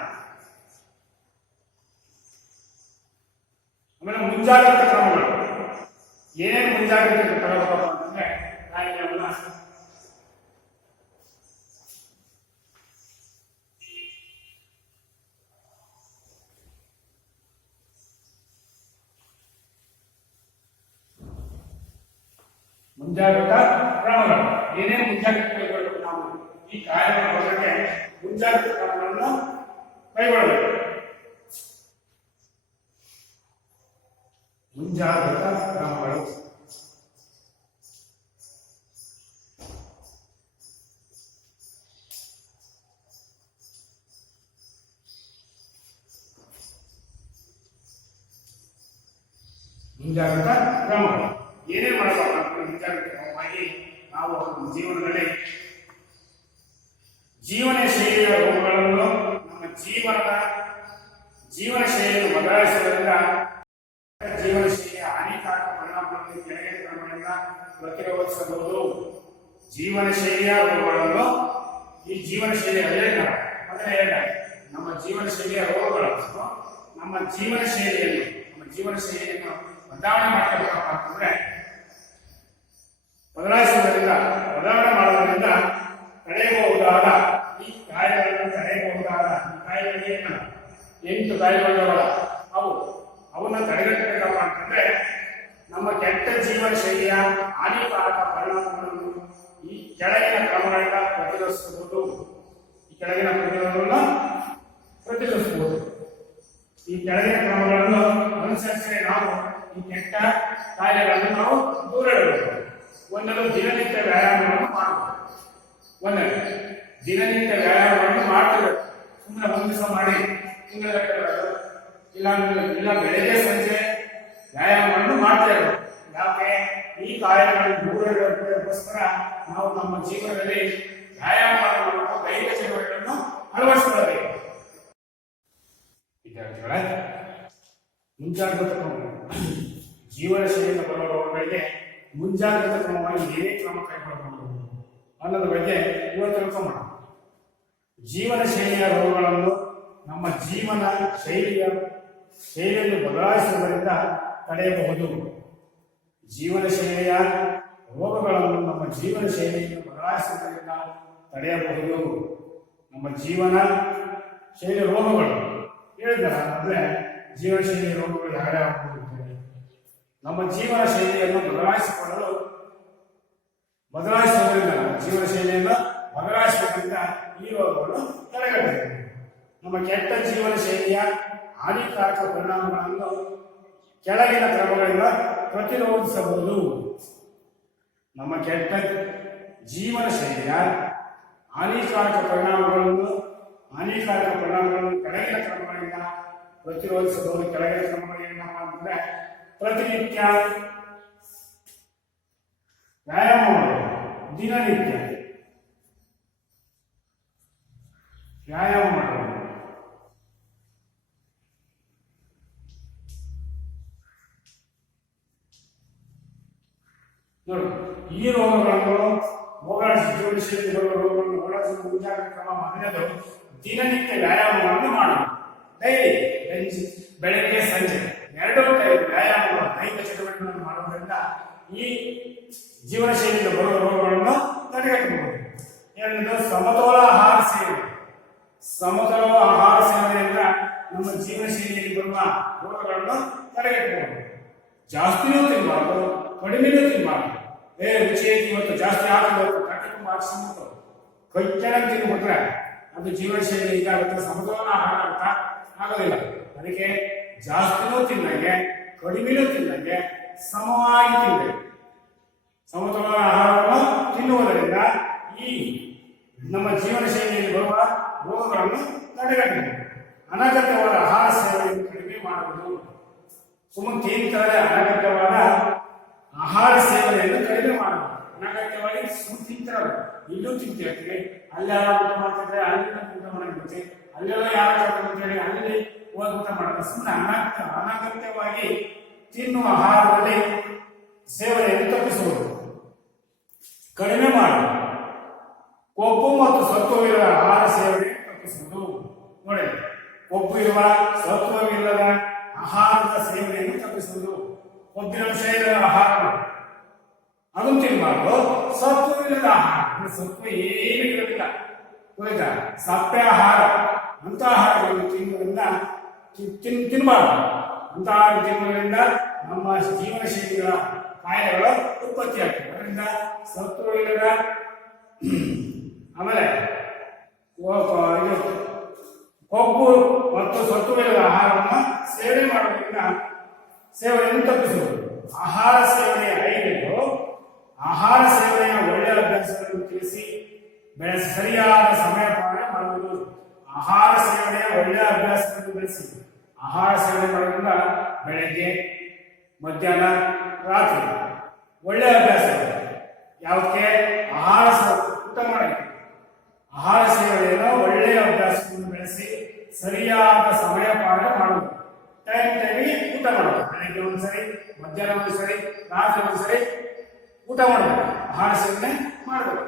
ಆಮೇಲೆ ಮುಂಜಾಗ್ರತಾ ಕ್ರಮಗಳು. ಏನೇನು ಮುಂಜಾಗ್ರತೆ ತಗೋಬೇಕಪ್ಪ ಅಂತಂದ್ರೆ ಕಾಯಿಲೆಗಳನ್ನ ಮುಂಜಾಗ್ರತಾ ಕ್ರಮಗಳು. ಏನೇನು ಮುಂಜಾಗ್ರತೆ ಕೈಗೊಳ್ಳಬೇಕು, ನಾವು ಈ ಕಾಯಿಲೆಗಳ ಬಗ್ಗೆ ಮುಂಜಾಗ್ರತಾ ಕ್ರಮಗಳನ್ನು ಕೈಗೊಳ್ಳಬೇಕು. ಮುಂಜಾಗ್ರತಾ ಕ್ರಮಗಳು. ಮುಂಜಾಗ್ರತಾ ಕ್ರಮಗಳು ಏನೇ ಮಾಡಬಾರ್ದು. ಮುಂಜಾಗ್ರತಾ ಕ್ರಮವಾಗಿ ನಾವು ನಮ್ಮ ಜೀವನದಲ್ಲಿ ಜೀವನ ಶೈಲಿಯ ರೋಗಗಳನ್ನು ನಮ್ಮ ಜೀವನ ಶೈಲಿಯನ್ನು ಬದಲಾಯಿಸುವುದರಿಂದ ಜೀವನ ಶೈಲಿಯ ಹಾನಿಕಾರಕ ಪರಿಣಾಮಗಳನ್ನು ಕೆಳಗಿನ ಕ್ರಮಗಳಿಂದ ಪ್ರತಿರೋಧಿಸಬಹುದು. ಜೀವನ ಶೈಲಿಯ ರೋಗಗಳನ್ನು ಈ ಜೀವನ ಶೈಲಿಯ ಮೊದಲೇ ನಮ್ಮ ಜೀವನ ಶೈಲಿಯ ರೋಗಗಳನ್ನು ನಮ್ಮ ಜೀವನ ಶೈಲಿಯನ್ನು ಬದಲಾವಣೆ ಮಾಡಬೇಕಪ್ಪ ಅಂತಂದ್ರೆ ಬದಲಾವಣೆ ಮಾಡೋದ್ರಿಂದ ತಡೆಯಬಹುದಾದ ಈ ಕಾಯಿಲೆಗಳನ್ನು ತಡೆಯಬಹುದಾದ ಈ ಕಾಯಿಲೆಗಳಿಗೆ 8 ಕಾಯಿಲೆಗಳವಲ್ಲ ಅವನ್ನ ತಡೆಗಟ್ಟಬೇಕಪ್ಪ ಅಂತಂದ್ರೆ ನಮ್ಮ ಕೆಟ್ಟ ಜೀವನ ಶೈಲಿಯ ಹಾನಿಕಾರಕ ಪರಿಣಾಮಗಳನ್ನು ಈ ಕೆಳಗಿನ ಕ್ರಮಗಳಿಂದ ಪ್ರತಿರೋಧಿಸಬಹುದು. ಈ ಕೆಳಗಿನ ಕ್ರಮಗಳನ್ನು ಅನುಸರಿಸಿದರೆ ನಾವು ಈ ಕೆಟ್ಟ ಕಾಯಿಲೆಗಳನ್ನು ನಾವು ದೂರ ಇಡಬಹುದು. ಒಂದನ್ನು ದಿನನಿತ್ಯ ವ್ಯಾಯಾಮವನ್ನು ಮಾಡಬಹುದು. ದಿನನಿತ್ಯ ವ್ಯಾಯಾಮವನ್ನು ಮಾಡ್ತಿರಬೇಕು. ಸುಮ್ಮನೆ ಒಂದು ದಿವಸ ಮಾಡಿ ತಿಂಗಳಗಟ್ಟಲೆ ಇಲ್ಲ ಬೆಳಗ್ಗೆ ಸಂಜೆ ವ್ಯಾಯಾಮವನ್ನು ಮಾಡ್ತಾ ಇರಬೇಕು. ಯಾಕೆ ಈ ಕಾಯಿಲೆಗಳನ್ನು ದೂರ ಇಡೋದಕ್ಕೋಸ್ಕರ ನಾವು ನಮ್ಮ ಜೀವನದಲ್ಲಿ ವ್ಯಾಯಾಮವನ್ನು ಮಾಡಬೇಕು, ದೈಹಿಕ ಚಟುವಟಿಕೆಗಳನ್ನು ಅಳವಡಿಸಿಕೊಳ್ಳಬೇಕು. ವಿದ್ಯಾರ್ಥಿಗಳೇ, ಮುಂಜಾಗ್ರತಾ ಕ್ರಮಗಳು ಜೀವನ ಶೈಲಿಯಿಂದ ಬರುವ ರೋಗಗಳಿಗೆ ಮುಂಜಾಗ್ರತಾ ಕ್ರಮವಾಗಿ ಏನೇ ಕ್ರಮ ಕೈಗೊಳ್ಳಬಹುದು ಅನ್ನೋದ್ರ ಬಗ್ಗೆ ಇವತ್ತು ತಿಳ್ಕೊಂಬೋಣ. ಜೀವನ ಶೈಲಿಯ ರೋಗಗಳನ್ನು ನಮ್ಮ ಜೀವನ ಶೈಲಿಯನ್ನು ಬದಲಾಯಿಸುವುದರಿಂದ ತಡೆಯಬಹುದು. ಜೀವನ ಶೈಲಿಯ ರೋಗಗಳನ್ನು ನಮ್ಮ ಜೀವನ ಶೈಲಿಯನ್ನು ಬದಲಾಯಿಸುವುದರಿಂದ ತಡೆಯಬಹುದು. ನಮ್ಮ ಜೀವನ ಶೈಲಿಯ ರೋಗಗಳು ಹೇಳಿದಾರ ಅಂದ್ರೆ ಜೀವನ ಶೈಲಿಯ ರೋಗಗಳು ಯಾವ್ಯಾವ ನಮ್ಮ ಜೀವನ ಶೈಲಿಯನ್ನು ಬದಲಾಯಿಸುವುದರಿಂದ ಜೀವನ ಶೈಲಿಯನ್ನು ಬದಲಾಯಿಸುವುದರಿಂದ ಈ ರೋಗಗಳು ತಡೆಗಟ್ಟಬೇಕು. ನಮ್ಮ ಕೆಟ್ಟ ಜೀವನ ಶೈಲಿಯ ಹಾನಿಕಾರಕ ಪರಿಣಾಮಗಳನ್ನು ಕೆಳಗಿನ ಕ್ರಮಗಳಿಂದ ಪ್ರತಿರೋಧಿಸಬಹುದು. ನಮ್ಮ ಕೆಟ್ಟ ಜೀವನ ಶೈಲಿಯ ಹಾನಿಕಾರಕ ಪರಿಣಾಮಗಳನ್ನು ಕೆಳಗಿನ ಕ್ರಮಗಳಿಂದ ಪ್ರತಿರೋಧಿಸಬಹುದು. ಕೆಳಗಿನ ಕ್ರಮಗಳು ಏನಪ್ಪ ಅಂತಂದ್ರೆ ಪ್ರತಿನಿತ್ಯ ವ್ಯಾಯಾಮ ಮಾಡೋದು, ದಿನನಿತ್ಯ ವ್ಯಾಯಾಮ ಮಾಡೋದು, ನೋಡಿ ಈ ರೋಗಗಳನ್ನು ಹೋಗಲಾಡಿಸಿ ಜೀವನ ಶೈಲಿ ಬರುವ ರೋಗಗಳನ್ನು ಹೋಗಲಾಡಿಸುವ ಮುಂಜಾಗ್ರತಾ ಕ್ರಮ ಮೊದಲನೇದು ದಿನನಿತ್ಯ ವ್ಯಾಯಾಮವನ್ನು ಮಾಡೋದು. ಡೈಲಿ ಬೆಳಗ್ಗೆ ಸಂಜೆ 2 ಟೈಮ್ ವ್ಯಾಯಾಮಗಳು ದೈಹಿಕ ಚಟುವಟಿಕೆಗಳನ್ನು ಮಾಡೋದ್ರಿಂದ ಈ ಜೀವನ ಶೈಲಿಯಿಂದ ಬರುವ ರೋಗಗಳನ್ನು ತಡೆಗಟ್ಟಬಹುದು. ಎರಡನೇದು ಸಮತೋಲ ಆಹಾರ ಸೇವನೆಯಿಂದ ನಮ್ಮ ಜೀವನ ಶೈಲಿಯಲ್ಲಿ ಬರುವ ರೋಗಗಳನ್ನು ತಡೆಗಟ್ಟಬಹುದು. ಜಾಸ್ತಿನೂ ತಿನ್ನಬಾರ್ದು, ಕಡಿಮೆನೂ ತಿನ್ನಬಾರ್ದು. ರುಚಿ ಐತಿ ಇವತ್ತು ಜಾಸ್ತಿ ಆಗಬೇಕು ಕೈಕೆಳಗೆ ತಿನ್ಬಿಟ್ರೆ ಅದು ಜೀವನ ಶೈಲಿ ಇದಾಗುತ್ತೆ, ಸಮತೋಲನ ಆಹಾರ ಆಗೋದಿಲ್ಲ. ಅದಕ್ಕೆ ಜಾಸ್ತಿನೂ ತಿನ್ನಂಗೆ ಕಡಿಮೆನೂ ತಿನ್ನಂಗೆ ಸಮವಾಗಿ ತಿನ್ನಬೇಕು. ಸಮತೋಲನ ಆಹಾರವನ್ನು ತಿನ್ನುವುದರಿಂದ ಈ ನಮ್ಮ ಜೀವನ ಶೈಲಿಯಲ್ಲಿ ಬರುವ ರೋಗಗಳನ್ನು ತಡೆಗಟ್ಟಬೇಕು. ಅನಗತ್ಯವಾದ ಆಹಾರ ಸೇವನೆಯನ್ನು ಕಡಿಮೆ ಮಾಡುವುದು. ಸುಮ್ಮನೆ ತಿಂತಾರೆ ಅನಗತ್ಯವಾದ ಆಹಾರ ಸೇವನೆಯನ್ನು ಕಡಿಮೆ ಮಾಡುವುದು. ಅನಗತ್ಯವಾಗಿ ಸುಮ್ಮನೆ ತಿಂತಾರೆ, ಇಲ್ಲೂ ತಿಂತಿರ್ತೀವಿ, ಅಲ್ಲೆಲ್ಲ ಊಟ ಮಾಡ್ತಿದ್ರೆ ಅಲ್ಲಿಂದ ಊಟ ಮಾಡಿಬಿಡ್ತೀವಿ, ಅಲ್ಲೆಲ್ಲ ಯಾರು ಅಂತೇಳಿ ಅಲ್ಲಿ ಹೋಗಿ ಊಟ ಮಾಡೋದು. ಸುಮ್ಮನೆ ಅನಗತ್ಯವಾಗಿ ತಿನ್ನುವ ಆಹಾರದಲ್ಲಿ ಸೇವನೆಯನ್ನು ತಪ್ಪಿಸುವುದು, ಕಡಿಮೆ ಮಾಡುವುದು. ಕೊಬ್ಬು ಮತ್ತು ಸತ್ವವಿರುವ ಆಹಾರ ಸೇವನೆ ತಪ್ಪಿಸುವುದು. ನೋಡಿ, ಕೊಬ್ಬು ಇರುವ ಸತ್ವವಿಲ್ಲದ ಆಹಾರದ ಸೇವನೆಯನ್ನು ತಪ್ಪಿಸುವುದು. ಕೊಬ್ಬಿನಂಶ ಇರುವ ಆಹಾರ ಅದನ್ನು ತಿನ್ನಬಾರ್ದು. ಸತ್ವವಿಲ್ಲದ ಆಹಾರ, ಸತ್ವ ಏನು ಇರಲಿಲ್ಲ, ಗೊತ್ತಾ, ಸಪ್ಪೆ ಆಹಾರ ಅಂತ ಆಹಾರಗಳನ್ನು ತಿನ್ನುವುದರಿಂದ ತಿನ್ನಬಾರ್ದು. ಅಂತಹ ತಿನ್ನುವುದರಿಂದ ನಮ್ಮ ಜೀವನ ಶೈಲಿಗಳ ಕಾಯಿಲೆಗಳು ಉತ್ಪತ್ತಿಯಾಗ್ತವೆ. ಅದರಿಂದ ಸತ್ವವಿಲ್ಲದ ಆಮೇಲೆ ಕೊಬ್ಬು ಮತ್ತು ಸತ್ವವಿಲ್ಲದ ಆಹಾರವನ್ನು ಸೇವನೆ ಮಾಡೋದ್ರಿಂದ ಸೇವನೆಯನ್ನು ತಪ್ಪಿಸುವುದು. ಆಹಾರ ಸೇವನೆಯ 5 ಆಹಾರ ಸೇವನೆಯ ಒಳ್ಳೆಯ ಅಭ್ಯಾಸಗಳನ್ನು ತಿಳಿಸಿ ಬೆಳೆಸಿ ಸರಿಯಾದ ಸಮಯ ಪಾಲನೆ ಮಾಡುವುದು. ಆಹಾರ ಸೇವನೆಯ ಒಳ್ಳೆಯ ಅಭ್ಯಾಸಗಳನ್ನು ಬೆಳೆಸಿ. ಆಹಾರ ಸೇವನೆ ಮಾಡೋದ್ರಿಂದ ಬೆಳಗ್ಗೆ, ಮಧ್ಯಾಹ್ನ, ರಾತ್ರಿ ಒಳ್ಳೆಯ ಅಭ್ಯಾಸ. ಯಾವುದಕ್ಕೆ? ಆಹಾರ ಊಟ ಮಾಡೋಕ್ಕೆ. ಆಹಾರ ಸೇವನೆಯನ್ನು ಒಳ್ಳೆಯ ಅಭ್ಯಾಸವನ್ನು ಬೆಳೆಸಿ ಸರಿಯಾದ ಸಮಯ ಪಾಲನೆ ಮಾಡುವುದು. ಟೈಮಿಗೆ ಊಟ ಮಾಡಬೇಕು. ಬೆಳಗ್ಗೆ ಒಂದ್ಸರಿ, ಮಧ್ಯಾಹ್ನ ಒಂದ್ಸರಿ, ರಾತ್ರಿ ಒಂದ್ಸರಿ ಊಟ ಮಾಡಬೇಕು. ಆಹಾರ ಸೇವನೆ ಮಾಡಬೇಕು.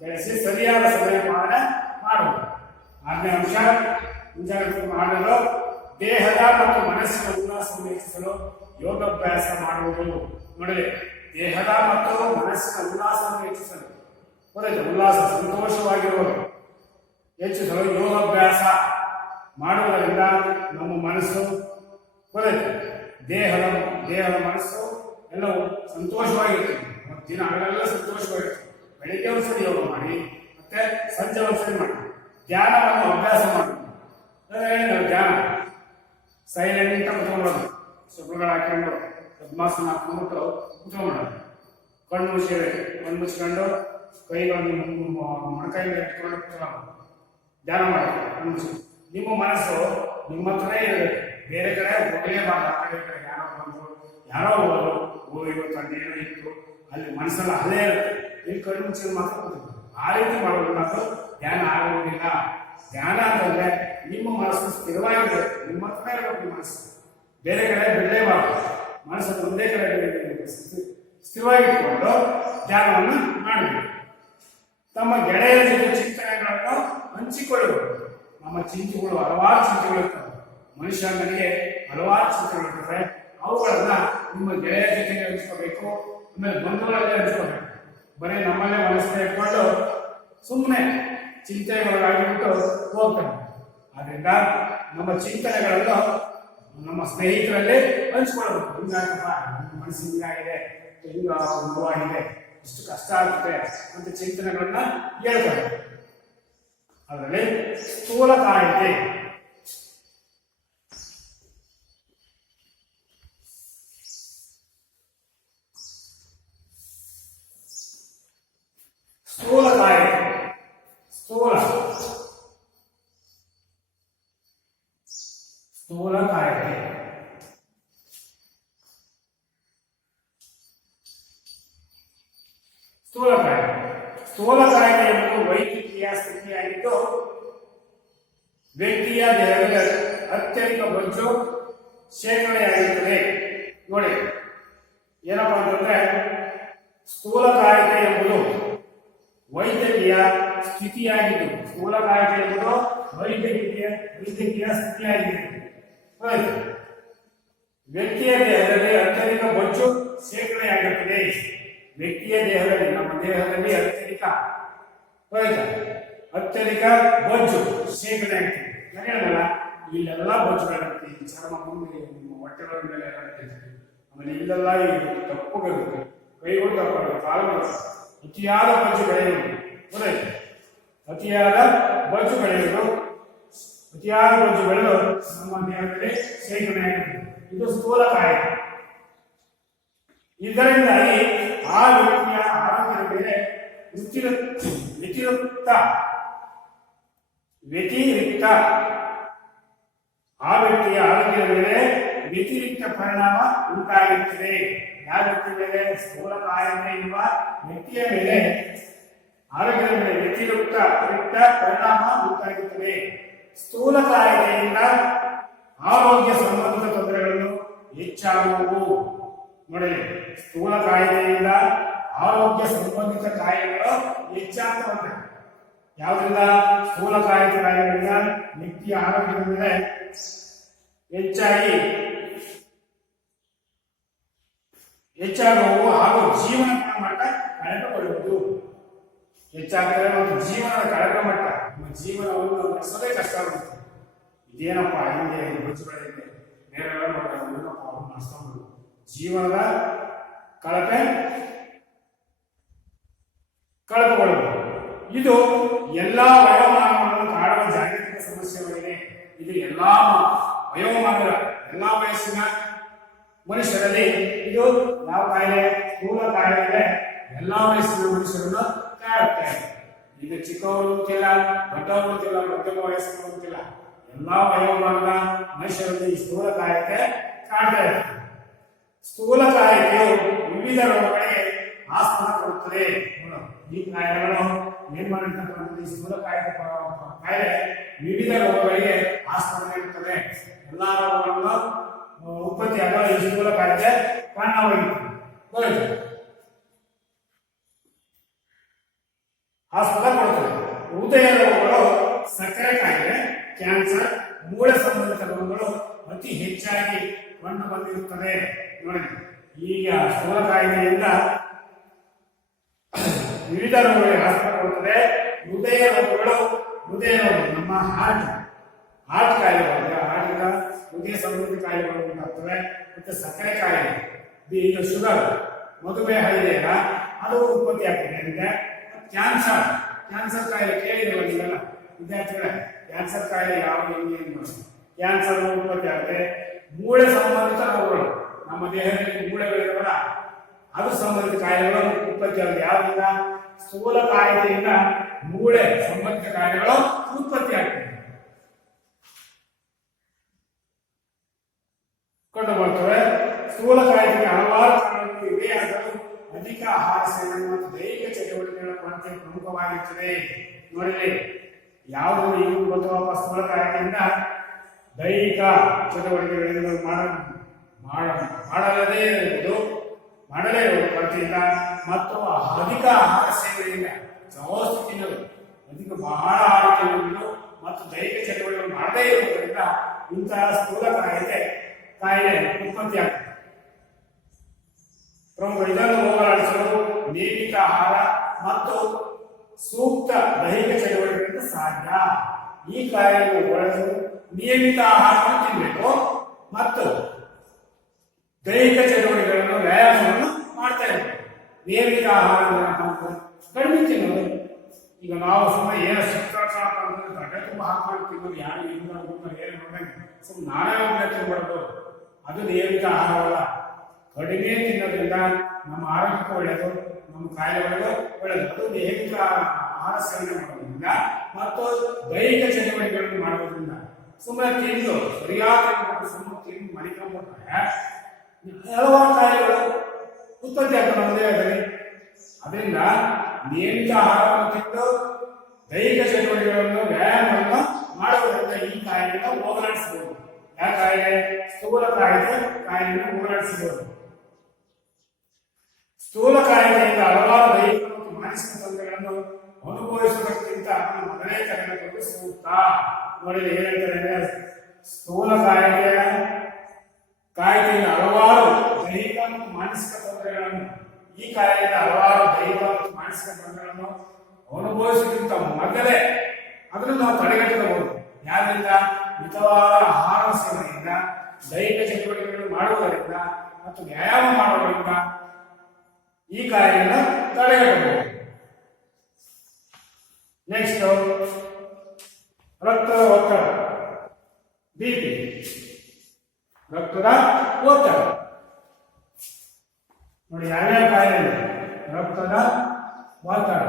ಬೆಳೆಸಿ ಸರಿಯಾದ ಸಮಯ ಪಾಲನೆ ಮಾಡಬೇಕು. 6ನೇ ಅಂಶ ಮುಂಜಾಗ್ರತೆ ಮಾಡಲು ದೇಹದ ಮತ್ತು ಮನಸ್ಸಿನ ಉಲ್ಲಾಸವನ್ನು ಹೆಚ್ಚಿಸಲು ಯೋಗಾಭ್ಯಾಸ ಮಾಡುವುದು. ನೋಡಿ, ದೇಹದ ಮತ್ತು ಮನಸ್ಸಿನ ಉಲ್ಲಾಸವನ್ನು ಹೆಚ್ಚಿಸಲು ಉಲ್ಲಾಸ ಸಂತೋಷವಾಗಿರುವುದು ಹೆಚ್ಚಿಸಲು ಯೋಗಾಭ್ಯಾಸ ಮಾಡುವುದರಿಂದ ನಮ್ಮ ಮನಸ್ಸು ದೇಹದ ಮನಸ್ಸು ಎಲ್ಲವೂ ಸಂತೋಷವಾಗಿರ್ತದೆ. ದಿನ ಹಗಲೆಲ್ಲ ಸಂತೋಷವಾಗಿರ್ತದೆ. ಬೆಳಿಗ್ಗೆ ಒಂದ್ಸರಿ ಯೋಗ ಮಾಡಿ, ಮತ್ತೆ ಸಂಜೆ ಒಂದ್ಸರಿ ಮಾಡಿ. ಧ್ಯಾನವನ್ನು ಅಭ್ಯಾಸ ಮಾಡಿ. ಧ್ಯಾನ ಸೈಲೆಂಟ್ ಕುತ್ಕೊಳ್ಳೋದು, ಶುಭ್ರಗಳು ಹಾಕೊಂಡು ಪದ್ಮಾಸನ ಹಾಕೊಂಡ್ಬಿಟ್ಟು ಕುತ್ಕೊಂಡ್ಬಿಡೋದು. ಕಣ್ಣು ಮುಚ್ಕೊಂಡು ಕೈಗಳನ್ನು ಮೊಣಕೈಯಿಂದ ಇಟ್ಕೊಂಡು ಕುತ್ಕೊಳ್ಳೋದು. ಧ್ಯಾನ ಮಾಡೋದು ಕಣ್ಣು ಮುಚ್ಚಿ. ನಿಮ್ಮ ಮನಸ್ಸು ನಿಮ್ಮ ಹತ್ರನೇ ಇರಬೇಕು, ಬೇರೆ ಕಡೆ ಹೋಗಲೇಬಾರ್ದು. ಆ ಕಡೆ ಯಾರೋ ಬಂದು ಯಾರೋ ಹೋದ್ರು, ಇವತ್ತು ಅದೇನೋ ಇತ್ತು, ಅಲ್ಲಿ ಮನಸ್ಸೆಲ್ಲ ಅಲ್ಲೇ ಇರುತ್ತೆ. ಇಲ್ಲಿ ಕಣ್ಣು ಮುಚ್ಚಿದ ಮಾತ್ರ ಕೂತ್ಕೊಂಡು ಆ ರೀತಿ ಮಾಡೋದು ಮಾತ್ರ ಧ್ಯಾನ ಆಗುವುದಿಲ್ಲ. ಧ್ಯಾನ ಅಂತಂದ್ರೆ ನಿಮ್ಮ ಮನಸ್ಸು ಸ್ಥಿರವಾಗಿರಬೇಕು, ನಿಮ್ಮ ಹತ್ರನೇ ಇರಬೇಕು. ನಿಮ್ಮ ಮನಸ್ಸು ಬೇರೆ ಕಡೆ ಬಿಡಲೇಬಾರ್ದು. ಮನಸ್ಸನ್ನು ಒಂದೇ ಕಡೆ ಸ್ಥಿರವಾಗಿಟ್ಕೊಂಡು ಧ್ಯಾನವನ್ನು ಮಾಡಬೇಕು. ತಮ್ಮ ಗೆಳೆಯರ ಜೊತೆ ಚಿಂತನೆಗಳನ್ನು ಹಂಚಿಕೊಳ್ಳಬೇಕು. ನಮ್ಮ ಚಿಂತೆಗಳು ಹಲವಾರು ಚಿಂತೆಗಳಿರ್ತವೆ. ಮನುಷ್ಯನಿಗೆ ಹಲವಾರು ಚಿಂತೆಗಳಿರ್ತವೆ. ಅವುಗಳನ್ನ ನಿಮ್ಮ ಗೆಳೆಯರ ಜೊತೆಗೆ ಹಂಚ್ಕೋಬೇಕು. ಆಮೇಲೆ ಬಂಧುಗಳಲ್ಲೇ ಹಂಚ್ಕೋಬೇಕು. ಬರೀ ನಮ್ಮಲ್ಲೇ ಮನಸ್ಸನ್ನ ಇಟ್ಕೊಂಡು ಸುಮ್ಮನೆ ಚಿಂತೆಗಳಾಗಿಬಿಟ್ಟು ಹೋಗ್ತವೆ. ಆದ್ರಿಂದ ನಮ್ಮ ಚಿಂತನೆಗಳನ್ನು ನಮ್ಮ ಸ್ನೇಹಿತರಲ್ಲಿ ಹಂಚ್ಕೊಳ್ಬೇಕು. ಹಿಂಗಾಗಪ್ಪ, ನನ್ನ ಮನಸ್ಸು ಹಿಂಗಾಗಿದೆ, ಹಿಂಗ ನೋವಾಗಿದೆ, ಇಷ್ಟು ಕಷ್ಟ ಆಗುತ್ತೆ ಅಂತ ಚಿಂತನೆಗಳನ್ನ ಹೇಳ್ತಾರೆ. ಅದರಲ್ಲಿ ಸ್ಥೂಲಕಾಯತೆ, ಸ್ಥೂಲಕಾಯತೆ, ಸ್ಥೂಲಕಾಯತೆ ಸ್ಥೂಲಕಾಯತೆ ಎಂಬುದು ವೈದ್ಯಕೀಯ ಸ್ಥಿತಿಯಾಗಿದ್ದು ವ್ಯಕ್ತಿಯ ದೇಹದಲ್ಲಿ ಅತ್ಯಧಿಕ ಬೊಜ್ಜು ಶೇಖರಣೆಯಾಗಿರುತ್ತದೆ. ನೋಡಿ, ಏನಪ್ಪಾ ಅಂತಂದ್ರೆ ಸ್ಥೂಲಕಾಯತೆ ಎಂಬುದು ವೈದ್ಯಕೀಯ ಸ್ಥಿತಿಯಾಗಿದ್ದು, ಸ್ಥೂಲಕಾಯತೆ ಎಂಬುದು ವೈದ್ಯಕೀಯ ಸ್ಥಿತಿಯಾಗಿದೆ. ವ್ಯಕ್ತಿಯ ದೇಹದಲ್ಲಿ ಅತ್ಯಧಿಕ ಬೊಜ್ಜು ಶೇಖರಣೆಯಾಗುತ್ತದೆ. ವ್ಯಕ್ತಿಯ ದೇಹದಲ್ಲಿ, ನಮ್ಮ ದೇಹದಲ್ಲಿ ಅತ್ಯಧಿಕ ಬೊಜ್ಜು ಶೇಖರಣೆ ಆಗ್ತದೆ. ಹೇಳಲ್ಲ, ಇಲ್ಲೆಲ್ಲ ಬೊಜ್ಜುಗಳಿರುತ್ತೆ. ಈ ಚರ್ಮ ಮುಂದೆ ಹೊಟ್ಟೆಗಳ ಮೇಲೆ ಆಮೇಲೆ ಇಲ್ಲೆಲ್ಲ ತಪ್ಪುಗಳಿರುತ್ತೆ, ಕೈಗಳು ತಪ್ಪಾಗುತ್ತೆ, ಕಾಲುಗಳು. ಅತಿಯಾದ ಬೊಜ್ಜು ಬೆಳೆಯುವುದು, ಅತಿಯಾದ ಬೊಜ್ಜು ಬೆಳೆದು ನಮ್ಮ ದೇಹದಲ್ಲಿ ಶೇಖರಣೆ ಆಗುತ್ತೆ. ಇದು ಸ್ಥೂಲಕಾಯತೆ. ಇದರಿಂದಾಗಿ ಆ ವ್ಯಕ್ತಿಯ ಆರೋಗ್ಯದ ಮೇಲೆ ವ್ಯತಿರಿಕ್ತ ಪರಿಣಾಮ ಉಂಟಾಗುತ್ತದೆ. ಯಾವ ವ್ಯಕ್ತಿ ಮೇಲೆ? ಸ್ಥೂಲಕಾಯತೆ ಇರುವ ವ್ಯಕ್ತಿಯ ಮೇಲೆ ಆರೋಗ್ಯದ ಮೇಲೆ ವ್ಯತಿರಿಕ್ತ ಪರಿಣಾಮ ಉಂಟಾಗುತ್ತದೆ. ಸ್ಥೂಲಕಾಯತೆಯಿಂದ ಆರೋಗ್ಯ ಸಂಬಂಧಿತ ತೊಂದರೆಗಳನ್ನು ಹೆಚ್ಚಾಗುವುದು. ನೋಡಿ, ಸ್ಥೂಲಕಾಯತೆಯಿಂದ ಆರೋಗ್ಯ ಸಂಬಂಧಿತ ಕಾಯಿಲೆಗಳು ಹೆಚ್ಚಾಗ್ತವೆ. ಯಾವುದರಿಂದ? ಸ್ಥೂಲಕಾಯತೆ ಕಾಯಿಲೆಗಳಿಂದ ವ್ಯಕ್ತಿಯ ಆರೋಗ್ಯದ ಮೇಲೆ ಹೆಚ್ಚಾಗುವು ಹಾಗೂ ಜೀವನ ಗುಣಮಟ್ಟ ಕಳೆದುಕೊಳ್ಳುವುದು ಹೆಚ್ಚಾಗ್ತದೆ. ಮತ್ತು ಜೀವನದ ಕಳಕ ಮಟ್ಟ, ನಮ್ಮ ಜೀವನವನ್ನು ನಡೆಸೋದೇ ಕಷ್ಟ ಆಗುತ್ತೆ. ಇದೇನಪ್ಪ ಹಿಂಗೆ ಬೊಜ್ಜುಗಳಿದೆ, ಬೇರೆಲ್ಲ ಮಾಡಿಸ್ಕೊಂಡು ಜೀವನದ ಕಳಪೆ ಕಳೆದುಕೊಳ್ಳುವುದು. ಇದು ಎಲ್ಲಾ ವಯೋಮಾನಗಳನ್ನು ಕಾಡುವ ಜಾಗತಿಕ ಸಮಸ್ಯೆಗಳಿವೆ. ಇದು ಎಲ್ಲಾ ವಯೋಮಾನದ, ಎಲ್ಲಾ ವಯಸ್ಸಿನ ಮನುಷ್ಯರಲ್ಲಿ ಇದು ಯಾವ ಕಾಯಿಲೆ? ಸ್ಥೂಲ ಕಾಯಿಲೆ ಎಲ್ಲಾ ವಯಸ್ಸಿನ ಮನುಷ್ಯರನ್ನು ಕಾಡುತ್ತೆ. ಈಗ ಚಿಕ್ಕವರು ಅಂತಿಲ್ಲ, ದೊಡ್ಡವರು ಅಂತಿಲ್ಲ, ಮಧ್ಯಮ ವಯಸ್ಸಿನವರು ಅಂತಿಲ್ಲ, ಎಲ್ಲಾ ವಯೋಮಾನದ ಮನುಷ್ಯರಲ್ಲಿ ಈ ಸ್ಥೂಲ ಕಾಯಿಲೆ ಕಾಡ್ತಾ ಇದೆ. ಸ್ಥೂಲ ಕಾಯಿಲೆಯು ವಿವಿಧ ರೋಗಗಳಿಗೆ ಆಸ್ಪದ ಕೊಡುತ್ತದೆ. ಈ ಕಾಯಿಲೆಗಳು ಏನ್ ಮಾಡಿರ್ತಕ್ಕಂಥದ್ದು? ಈ ಸ್ಥೂಲ ಕಾಯಿಲೆ ವಿವಿಧ ರೋಗಗಳಿಗೆ ಆಸ್ಪದ ನೀಡುತ್ತದೆ. ಎಲ್ಲಾ ರೋಗಗಳನ್ನು ಉತ್ಪತ್ತಿ ಆಗುವ ಈ ಸ್ಥೂಲ ಕಾಯಿಲೆ ಕಾರಣವಾಗಿರುತ್ತದೆ, ಆಸ್ಪದ ಕೊಡುತ್ತದೆ. ಹೃದಯ ರೋಗಗಳು, ಸಕ್ಕರೆ ಕಾಯಿಲೆ, ಕ್ಯಾನ್ಸರ್, ಮೂಳೆ ಸಂಬಂಧಿತ ರೋಗಗಳು ಅತಿ ಹೆಚ್ಚಾಗಿ ಕಂಡು ಬಂದಿರುತ್ತದೆ. ನೋಡಿ, ಈಗ ಸ್ಥೂಲ ಕಾಯಿಲೆಯಿಂದ ವಿವಿಧ ರೋಗಗಳಿಗೆ ಆಸ್ಪದ ಕೊಡುತ್ತದೆ. ಹೃದಯ ರೋಗಗಳು, ನಮ್ಮ ಹಾರ್ಟ್ ಕಾಯಿಲೆಗಳು, ಹಾರ್ಟಿನ ಹೃದಯ ಸಂಬಂಧಿತ ಕಾಯಿಲೆಗಳು ಉಂಟಾಗ್ತವೆ. ಮತ್ತೆ ಸಕ್ಕರೆ ಕಾಯಿಲೆ, ಈಗ ಶುಗರ್, ಮಧುಮೇಹ ಇದೆಯಲ್ಲ, ಅದು ಉತ್ಪತ್ತಿ ಆಗ್ತದೆ. ಅಂದ್ರೆ ಕ್ಯಾನ್ಸರ್ ಕಾಯಿಲೆ ಕೇಳಿರಲಿಲ್ಲ ವಿದ್ಯಾರ್ಥಿಗಳೇ? ಕ್ಯಾನ್ಸರ್ ಕಾಯಿಲೆ ಯಾವ ಹೆಂಗೆ ಕ್ಯಾನ್ಸರ್ ಉತ್ಪತ್ತಿ ಆಗುತ್ತೆ. ಮೂಳೆ ಸಂಬಂಧಿತ ರೋಗಗಳು, ನಮ್ಮ ದೇಹದಲ್ಲಿ ಮೂಳೆಗಳಿರಲ್ಲ, ಅದು ಸಂಬಂಧಿತ ಕಾಯಿಲೆಗಳು ಉತ್ಪತ್ತಿ ಆಗುತ್ತೆ. ಯಾವ್ದಿಂದ? ಸ್ಥೂಲ ಕಾಯಿಲೆಯಿಂದ ಮೂಳೆ ಸಂಬಂಧಿತ ಕಾಯಿಲೆಗಳು ಉತ್ಪತ್ತಿ ಆಗ್ತದೆ, ಕಂಡು ಬರ್ತವೆ. ಸ್ಥೂಲ ಕಾಯಿಲೆಗೆ ಹಲವಾರು ಕಾರಣಗಳು ಇವೆ. ಆದರೂ ಅಧಿಕ ಆಹಾರ ಸೇವನೆ ಮತ್ತು ದೈಹಿಕ ಚಟುವಟಿಕೆಗಳ ಕೊರತೆ ಪ್ರಮುಖವಾಗಿರುತ್ತದೆ. ನೋಡಿರಿ, ಯಾವುದು ಈಗ ಗೊತ್ತುವ ಸ್ಥೂಲ ಕಾಯಿಲೆಯಿಂದ ದೈಹಿಕ ಚಟುವಟಿಕೆಗಳಿಂದ ಮಾಡಲೇ ಇರುವುದು ಕೊರತೆಯಿಂದ ಮತ್ತು ಅಧಿಕ ಆಹಾರ ಸೇವನೆಯಿಂದ ಜಾಸ್ತಿ ತಿನ್ನಲು, ಬಹಳ ಆಹಾರ ತಿನ್ನುವುದು ಮತ್ತು ದೈಹಿಕ ಚಟುವಟಿಕೆಗಳು ಮಾಡದೇ ಇರುವುದರಿಂದ ಇಂತಹ ಸ್ಥೂಲ ಕಾಯಿಲೆ ಉತ್ಪತ್ತಿ ಆಗ್ತದೆ. ಪ್ರಮುಖ ಇದನ್ನು ಹೋಗಲಾಡಿಸಲು ನಿಯಮಿತ ಆಹಾರ ಮತ್ತು ಸೂಕ್ತ ದೈಹಿಕ ಚಟುವಟಿಕೆಗಳಿಂದ ಸಾಧ್ಯ. ಈ ಕಾಯಿಲೆಯನ್ನು ಹೋಗಲಾಡಿಸಲು ನಿಯಮಿತ ಆಹಾರವನ್ನು ತಿನ್ನಬೇಕು ಮತ್ತು ದೈಹಿಕ ಚಟುವಟಿಕೆಗಳನ್ನು, ವ್ಯಾಯಾಮವನ್ನು ಮಾಡ್ತಾ ಇರಬೇಕು. ನಿಯಮಿತ ಆಹಾರ ಕಡಿಮೆ ತಿನ್ನೋದು. ಈಗ ನಾವು ಸುಮ್ಮನೆ ಏನು ತಟ್ಟೆ ತುಂಬ ಹಾಕೊಂಡು ತಿನ್ನೋದು, ಯಾರು ಏನು ನೋಡಂಗೆ ಸುಮ್ಮನೆ ನಾನೇ ಒಬ್ಬನೇ ತಿನ್ಬಾರ್ದು, ಅದು ನಿಯಮಿತ ಆಹಾರವಲ್ಲ. ಕಡಿಮೆ ತಿನ್ನೋದ್ರಿಂದ ನಮ್ಮ ಆರೋಗ್ಯಕ್ಕೂ ಒಳ್ಳೆಯದು, ನಮ್ಮ ಕಾಯಿಲೆಗಳಿಗೂ ಒಳ್ಳೆಯದು. ಅದು ನಿಯಮಿತ ಆಹಾರ ಸೇವನೆ ಮಾಡೋದ್ರಿಂದ ಮತ್ತು ದೈಹಿಕ ಚಟುವಟಿಕೆಗಳನ್ನು ಮಾಡೋದ್ರಿಂದ. ಸುಮ್ಮನೆ ತಿಂದು ಸರಿಯಾದ ಸುಮ್ಮನೆ ತಿಂದು ಮಡಿಕೊಂಡ್ಬಿಟ್ರೆ ಹಲವಾರು ಕಾಯಿಲೆಗಳು ಉತ್ಪತ್ತಿ ಆಗ್ತವೆ ನಮ್ಮ ದೇಹದಲ್ಲಿ. ಅದರಿಂದ ನಿಯಮಿತ ಆಹಾರವನ್ನು ತಿಂದು ದೈಹಿಕ ಚಟುವಟಿಕೆಗಳನ್ನು, ವ್ಯಾಯಾಮವನ್ನು ಮಾಡುವುದರಿಂದ ಈ ಕಾಯಿಲೆಯನ್ನು ಹೋಗಲಾಡಿಸಬಹುದು. ಯಾವ ಕಾಯಿಲೆ? ಸ್ಥೂಲ ಕಾಯಿಲೆಯನ್ನು ಹೋಗಲಾಡಿಸಬಹುದು. ಸ್ಥೂಲ ಕಾಯಿಲೆಯಿಂದ ಹಲವಾರು ದೈಹಿಕ ಮತ್ತು ಮಾನಸಿಕ ತೊಂದರೆಗಳನ್ನು ಅನುಭವಿಸುವುದಕ್ಕಿಂತ ಮೊದಲೇ ತಡೆಗಟ್ಟುವುದು ಸೂಕ್ತ. ನೋಡಿ, ಏನಂತಾರೆ? ಸ್ಥೂಲ ಕಾಯಿಲೆಯಿಂದ ಹಲವಾರು ದೈಹಿಕ ಮತ್ತು ಮಾನಸಿಕ ತೊಂದರೆಗಳನ್ನು, ಈ ಕಾಯಿಲೆಯಿಂದ ಹಲವಾರು ದೈಹಿಕ ಮತ್ತು ಮಾನಸಿಕ ತೊಂದರೆಗಳನ್ನು ಅನುಭವಿಸುವುದಕ್ಕಿಂತ ಮೊದಲೇ ಅದನ್ನು ನಾವು ತಡೆಗಟ್ಟಬಹುದು. ಯಾರಿಂದ? ಮಿತವಾದ ಆಹಾರ ಸೇವನೆಯಿಂದ, ದೈಹಿಕ ಚಟುವಟಿಕೆಗಳನ್ನು ಮಾಡುವುದರಿಂದ ಮತ್ತು ವ್ಯಾಯಾಮ ಮಾಡುವುದರಿಂದ ಈ ಕಾಯಿಲೆಯನ್ನು ತಡೆಗಟ್ಟಬಹುದು. ನೆಕ್ಸ್ಟ್, ರಕ್ತದ ಒತ್ತಡ, ಬಿಪಿ. ರಕ್ತದ ಒತ್ತಡ ನೋಡಿ, ಯಾವ್ಯಾವ ಕಾಯಿಲೆ? ರಕ್ತದ ಒತ್ತಡ,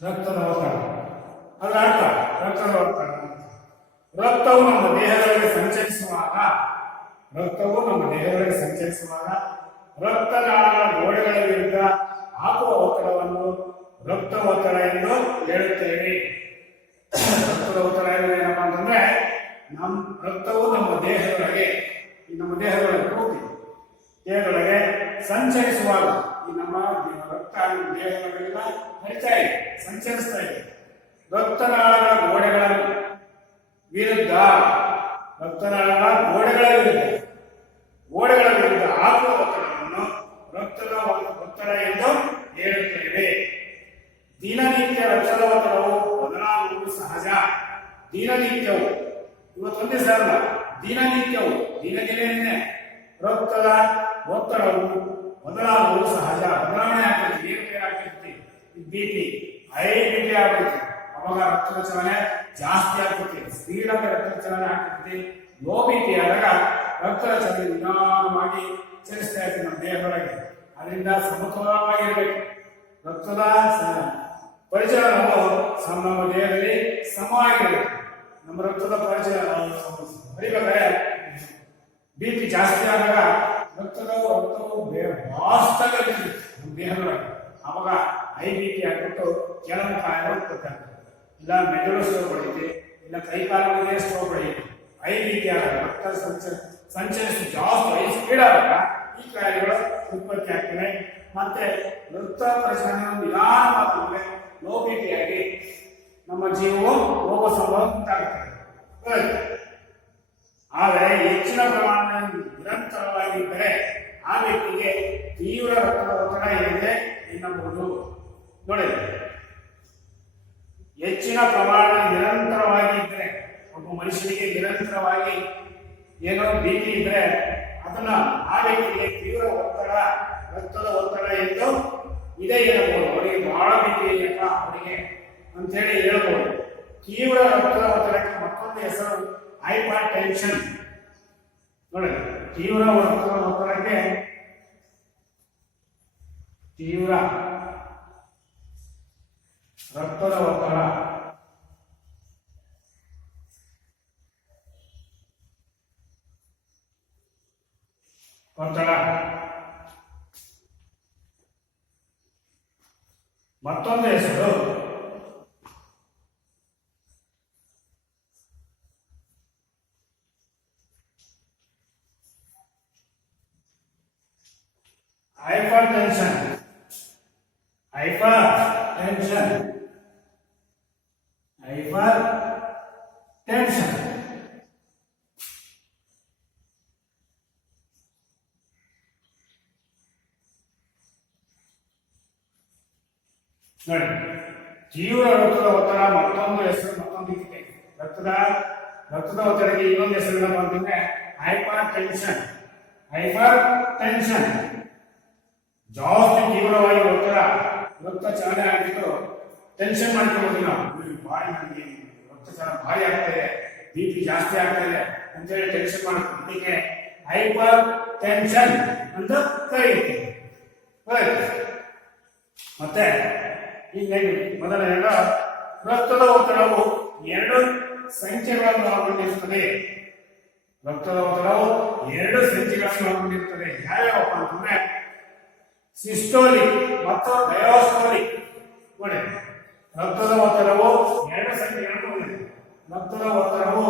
ರಕ್ತದ ಒತ್ತಡ ಅದರ ಅರ್ಥ. ರಕ್ತದ ಒತ್ತಡ, ರಕ್ತವು ನಮ್ಮ ದೇಹದೊಳಗೆ ಸಂಚರಿಸುವಾಗ ರಕ್ತನಾಳದ ಗೋಡೆಗಳ ವಿರುದ್ಧ ಹಾಕುವ ಒತ್ತಡವನ್ನು ರಕ್ತ ಒತ್ತಡ ಎಂದು ಹೇಳುತ್ತೇವೆ. ರಕ್ತದ ಒತ್ತಡ ಏನಪ್ಪ ಅಂತಂದ್ರೆ, ರಕ್ತವು ನಮ್ಮ ದೇಹದೊಳಗೆ ದೇಹದೊಳಗೆ ಸಂಚರಿಸುವಾಗ, ಈ ನಮ್ಮ ರಕ್ತ ದೇಹದೊಳಗೆಲ್ಲ ಹರಿತಾ ಇದೆ, ಸಂಚರಿಸ್ತಾ ಇದೆ. ರಕ್ತನಾಳದ ಗೋಡೆಗಳ ವಿರುದ್ಧ ಹಾಕುವ ಒತ್ತಡವನ್ನು ರಕ್ತದ ಒತ್ತಡ ಎಂದು ಹೇಳುತ್ತೇವೆ. ದಿನನಿತ್ಯ ರಕ್ತದ ಒತ್ತಡವು ಬದಲಾಗುವುದು ಸಹಜ. ದಿನನಿತ್ಯವು ಇವತ್ತೊಂದೇ ಸಲ ದಿನನಿತ್ಯವು ದಿನೇ ರಕ್ತದ ಒತ್ತಡವು ಬದಲಾಗುವುದು ಸಹಜ. ಬದಲಾವಣೆ ಆಗ್ತದೆ, ಏರುಪೇರು ಆಗ್ತೈತಿ. ಬಿಪಿ ಹೈ ಬಿಪಿ ಆಗ್ತೈತಿ, ಅವಾಗ ಅವಾಗ ರಕ್ತದ ಚಲನೆ ಜಾಸ್ತಿ ಆಗ್ತದೆ, ಸ್ಪೀಡ್ ಆಗಿ ರಕ್ತದ ಚಲನೆ ಆಗ್ತದೆ. ಲೋ ಬಿಪಿ ಆದಾಗ ರಕ್ತದ ಚಲನೆ ನಿಧಾನವಾಗಿ ಚಲಿಸ್ತಾ ಇರ್ತದೆ ನಮ್ಮ ದೇಹದೊಳಗೆ. ಅದರಿಂದ ಸಮತೋಲನವಾಗಿರ್ಬೇಕು. ರಕ್ತದ ಪರಿಚಲನವು ನಮ್ಮ ದೇಹದಲ್ಲಿ ಸಮವಾಗಿರಬೇಕು. ನಮ್ಮ ರಕ್ತದ ಪರಿಚಲನ ಬರೀಬೇಕಾದ್ರೆ ಬಿಪಿ ಜಾಸ್ತಿ ಆದಾಗ ರಕ್ತವು ಫಾಸ್ಟ್ ಆಗಿ ನಮ್ಮ ದೇಹದೊಳಗೆ. ಅವಾಗ ಹೈ ಬಿಪಿ ಆಗ್ಬಿಟ್ಟು ಕೆಲವು ಕಾಯಿಲೆ ಉತ್ಪತ್ತಿ ಇಲ್ಲ ಮೆದುಳು ಸ್ಟ್ರೋಕ್ ಹೊಡೆಯುತ್ತೆ, ಇಲ್ಲ ಕೈಕಾಲಿಗೆ ಸ್ಟ್ರೋಕ್ ಹೊಡೆಯುತ್ತೆ. ಹೈ ಬಿಪಿ ಆದಾಗ ರಕ್ತ ಸಂಚರಿಸಿ ಜಾಸ್ತಿ ಹೈ ಸ್ಪೀಡ್ ಆದಾಗ ಈ ಕಾಯಿಲೆಗಳು ಉತ್ಪತ್ತಿ ಆಗ್ತವೆ. ಮತ್ತೆ ರಕ್ತ ಪರಿಚಲನೆ ನಿಧಾನವಾದರೆ ಲೋ ಬಿಪಿ ಆಗಿ ನಮ್ಮ ಜೀವವು ಹೋಗುವ ಸಂಭವ ಉಂಟಾಗುತ್ತದೆ. ಆದರೆ ಹೆಚ್ಚಿನ ಪ್ರಮಾಣ ನಿರಂತರವಾಗಿದ್ದರೆ ಆ ವ್ಯಕ್ತಿಗೆ ತೀವ್ರ ರಕ್ತದ ಒತ್ತಡ ಇದೆ ಎನ್ನಬಹುದು. ನೋಡಿ, ಹೆಚ್ಚಿನ ಪ್ರಮಾಣ ನಿರಂತರವಾಗಿ ಇದ್ದರೆ, ಒಬ್ಬ ಮನುಷ್ಯನಿಗೆ ನಿರಂತರವಾಗಿ ಏನೋ ಬಿಪಿ ಇದ್ರೆ ಅದನ್ನ ಆ ವ್ಯಕ್ತಿಗೆ ತೀವ್ರ ಒತ್ತಡ, ರಕ್ತದ ಒತ್ತಡ ಎಂದು ಇದೆ ಎನ್ನಬಹುದು. ಅವರಿಗೆ ಬಹಳ ಬಿಪಿ ಇದೆಯಪ್ಪ ಅವರಿಗೆ ಅಂತೇಳಿ ಹೇಳ್ಬೋದು. ತೀವ್ರ ರಕ್ತದ ಒತ್ತಡಕ್ಕೆ ಮತ್ತೊಂದು ಹೆಸರು ಹೈಪರ್ ಟೆನ್ಷನ್. ನೋಡಿ, ತೀವ್ರ ರಕ್ತದ ಒತ್ತಡಕ್ಕೆ ತೀವ್ರ ರಕ್ತದ ಒತ್ತಡ ಮತ್ತೊಂದು ಹೆಸರು hypertension. Hypertension, hypertension. ನೋಡಿ, ತೀವ್ರ ರಕ್ತದ ಒತ್ತಡ ಮತ್ತೊಂದು ಹೆಸರು, ಮತ್ತೊಂದು ರಕ್ತದ ಒತ್ತಡಕ್ಕೆ ಇನ್ನೊಂದು ಹೆಸರು ಬಂದ್ರೆ ಹೈಪರ್ ಟೆನ್ಷನ್. ಹೈಪರ್ ಟೆನ್ಷನ್ ಜಾಸ್ತಿ ತೀವ್ರವಾಗಿ ಒತ್ತಡ, ರಕ್ತ ಚಲನೆ ಆಗಿದ್ದು ಟೆನ್ಷನ್ ಮಾಡ್ಕೊಳ್ತೀವಿ ನಾವು. ಬಾಡಿ ನನಗೆ ರಕ್ತ ಚಲನೆ ಭಾರಿ ಆಗ್ತದೆ, ಬಿಪಿ ಜಾಸ್ತಿ ಆಗ್ತದೆ ಅಂತೇಳಿ ಟೆನ್ಷನ್ ಮಾಡ್ತೀವಿ. ಇದಕ್ಕೆ ಹೈಪರ್ ಟೆನ್ಷನ್ ಅಂತ ಕರೆಯುತ್ತೀವಿ. ಮತ್ತೆ ಈಗ ಮೊದಲ ರಕ್ತದ ಒತ್ತಡವು ಎರಡು ಸಂಖ್ಯೆಗಳನ್ನು ಒಳಗೊಂಡಿರುತ್ತದೆ. ರಕ್ತದ ಒತ್ತಡವು ಎರಡು ಸಂಖ್ಯೆಗಳನ್ನು ಒಳಗೊಂಡಿರುತ್ತದೆ. ಯಾವ್ಯಾವಪ್ಪ ಅಂತಂದ್ರೆ ಸಿಸ್ಟೋಲಿಕ್ ಮತ್ತು ಡಯಾಸ್ಟೋಲಿಕ್. ನೋಡಿ, ರಕ್ತದ ಒತ್ತಡವು ಎರಡು ಸಂಖ್ಯೆಗಳನ್ನು ಹೊಂದಿದೆ. ರಕ್ತದ ಒತ್ತಡವು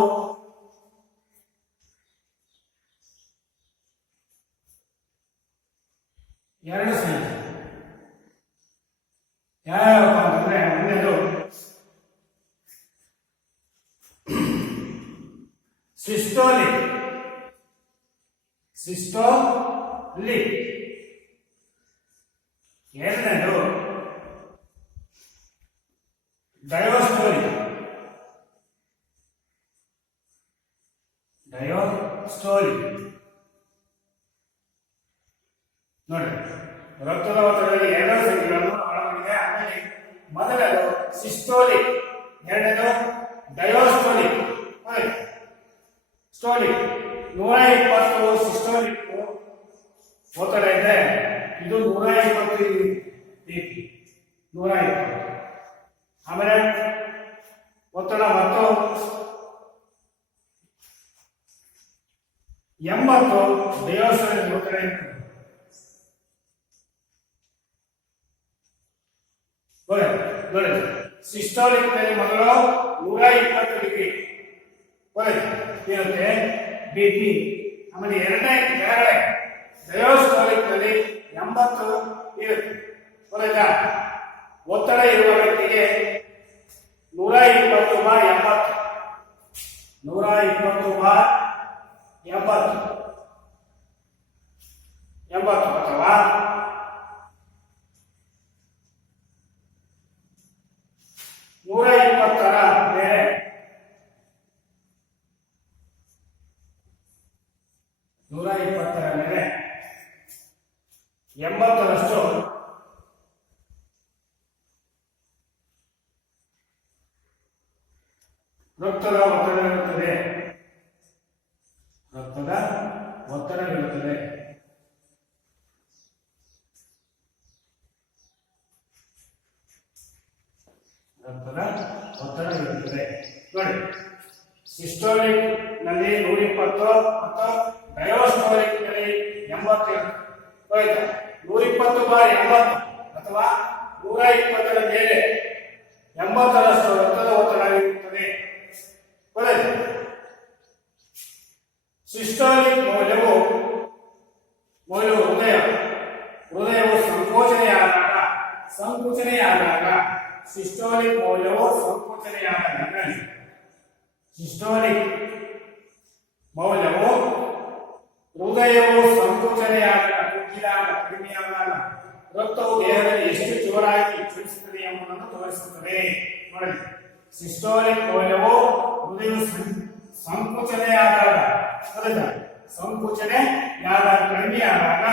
ಎರಡು ಸಂಖ್ಯೆ ಯಾವ್ಯಾವಪ್ಪ ಅಂತಂದ್ರೆ ಒಂದೇದು ಸಿಸ್ಟೋಲಿಕ್. ಸಿಸ್ಟೋಲಿಕ್. ಎರಡನೇದು ಡಯಾಸ್ಟೋಲಿಕ್. ಡಯಾಸ್ಟೋಲಿಕ್. ನೋಡಿ, ರಕ್ತದ ಒತ್ತಡದಲ್ಲಿ ಎರಡು ಸಂಖ್ಯೆಗಳನ್ನು ಒಳಗೊಂಡಿದೆ. ಆಮೇಲೆ ಮೊದಲದು ಸಿಸ್ಟೋಲಿಕ್, ಎರಡನೇದು ಡಯಾಸ್ಟೋಲಿಕ್. ಸ್ಟೋಲಿಕ್ 120 ಸಿಸ್ಟೋಲಿಕ್ ಒತ್ತಡ ಇದೆ. ಇದು 120 ಬಿಪಿ, 120. ಆಮೇಲೆ ಒತ್ತಡ ಮತ್ತು 80 ಡಯಾಸ್ಟೋಲಿಕ್ ಒತ್ತಡ ಇರ್ತದೆ. ನೋಡಿ, ಸಿಸ್ಟೋಲಿಕ್ ನಲ್ಲಿ ಮೊದಲು 120 ಡಿಗ್ರಿ ಇರುತ್ತೆ ಬಿಪಿ. ಆಮೇಲೆ ಎರಡನೇ ಡಯಾಸ್ಟೋಲಿಕ್ ನಲ್ಲಿ 80 ಇರುತ್ತೆ. ಗೊತ್ತಾಯ್ತಾ? ಒತ್ತಡ ಇರುವ ವ್ಯಕ್ತಿಗೆ 120/80, 120/80 ಅಥವಾ 120ರ ಮೇಲೆ 120ರ ಮೇಲೆ 80ರಷ್ಟು ರಕ್ತದ ಒತ್ತಡವಿರುತ್ತದೆ. ರಕ್ತದ ಒತ್ತಡವಿರುತ್ತದೆ. ರಕ್ತದ ಒತ್ತಡವಿರುತ್ತದೆ. ನೋಡಿ, ಸಿಸ್ಟೋಲಿಕ್ ನಲ್ಲಿ 120 ಮತ್ತು ಡಯೋಸ್ಟೋಲಿಕ್ ನಲ್ಲಿ 80 ಇರುತ್ತೆ. 120/80 ಅಥವಾ 120ರ ಮೇಲೆ 80ರಷ್ಟು ರಕ್ತದ ಒತ್ತಡ ಇರುತ್ತದೆ. ಸಿಸ್ಟೋಲಿಕ್ ಮೌಲ್ಯವು ಹೃದಯವು ಸಂಕೋಚನೆಯಾದಾಗ ಸಿಸ್ಟೋಲಿಕ್ ಮೌಲ್ಯವು ಸಂಕೋಚನೆಯಾದಾಗ ಸಿಸ್ಟೋಲಿಕ್ ಮೌಲ್ಯವು ಹೃದಯವು ಸಂಕೋಚನೆಯಾದಾಗ ಕಡಿಮೆಯಾದಾಗ ರಕ್ತವು ದೇಹದಲ್ಲಿ ಎಷ್ಟು ಜೋರಾಗಿ ಚಲಿಸುತ್ತದೆ ಎಂಬುದನ್ನು ತೋರಿಸುತ್ತದೆ. ನೋಡಿ, ಸಿಸ್ಟೋಲಿಕ್ ಮೌಲ್ಯವು ಹೃದಯವು ಸಂಕೋಚನೆಯಾದಾಗ ಕಡಿಮೆಯಾದಾಗ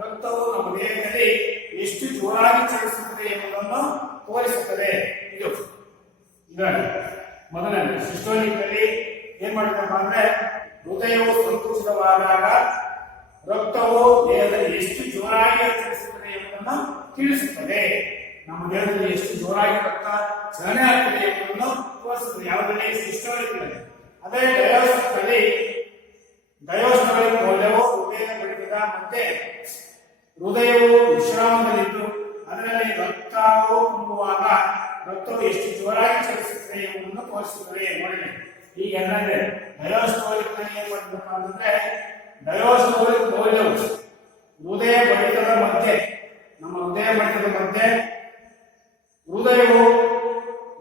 ರಕ್ತವು ನಮ್ಮ ದೇಹದಲ್ಲಿ ಎಷ್ಟು ಜೋರಾಗಿ ಚಲಿಸುತ್ತದೆ ಎಂಬುದನ್ನು ತೋರಿಸುತ್ತದೆ. ಇದು ಮೊದಲನೇ ಸಿಸ್ಟೋಲಿಕ್ ನಲ್ಲಿ ಏನ್ ಮಾಡ್ತಪ್ಪ ಅಂದ್ರೆ ಹೃದಯವು ಸಂಕುಚಿತವಾದಾಗ ರಕ್ತವು ದೇಹದಲ್ಲಿ ಎಷ್ಟು ಜೋರಾಗಿ ಚಲಿಸುತ್ತದೆ ಎಂಬುದನ್ನು ತಿಳಿಸುತ್ತದೆ. ನಮ್ಮ ದೇಹದಲ್ಲಿ ಎಷ್ಟು ಜೋರಾಗಿ ರಕ್ತ ಚಲನೆ ಆಗ್ತದೆ ಎಂಬುದನ್ನು ತೋರಿಸುತ್ತದೆ. ಯಾವುದರಲ್ಲಿ? ಸಿಸ್ಟೋಲಿಕ್ ನಲ್ಲಿ. ಅದೇ ಡಯೋಸ್ಟೋಲಿಕ್ ಮೌಲ್ಯವು ಹೃದಯದ ಬಡಿತ ಮತ್ತೆ ಹೃದಯವು ವಿಶ್ರಾಮದಲ್ಲಿದ್ದು ಅದರಲ್ಲಿ ರಕ್ತವು ತುಂಬುವಾಗ ರಕ್ತವು ಎಷ್ಟು ಜೋರಾಗಿ ಚಲಿಸುತ್ತದೆ ಎಂಬುದನ್ನು ತೋರಿಸುತ್ತದೆ. ನೋಡಿ, ಈಗೆಲ್ಲ ಡಯೋಸ್ಟೋಲಿಕ್ ನಲ್ಲಿ ಏನ್ ಮಾಡ್ತಪ್ಪ ಅಂತಂದ್ರೆ ಡಯೋಸ್ಟೋಲಿಕ್ ಮೌಲ್ಯವು ಹೃದಯ ಬಡಿತದ ಮಧ್ಯೆ ಹೃದಯವು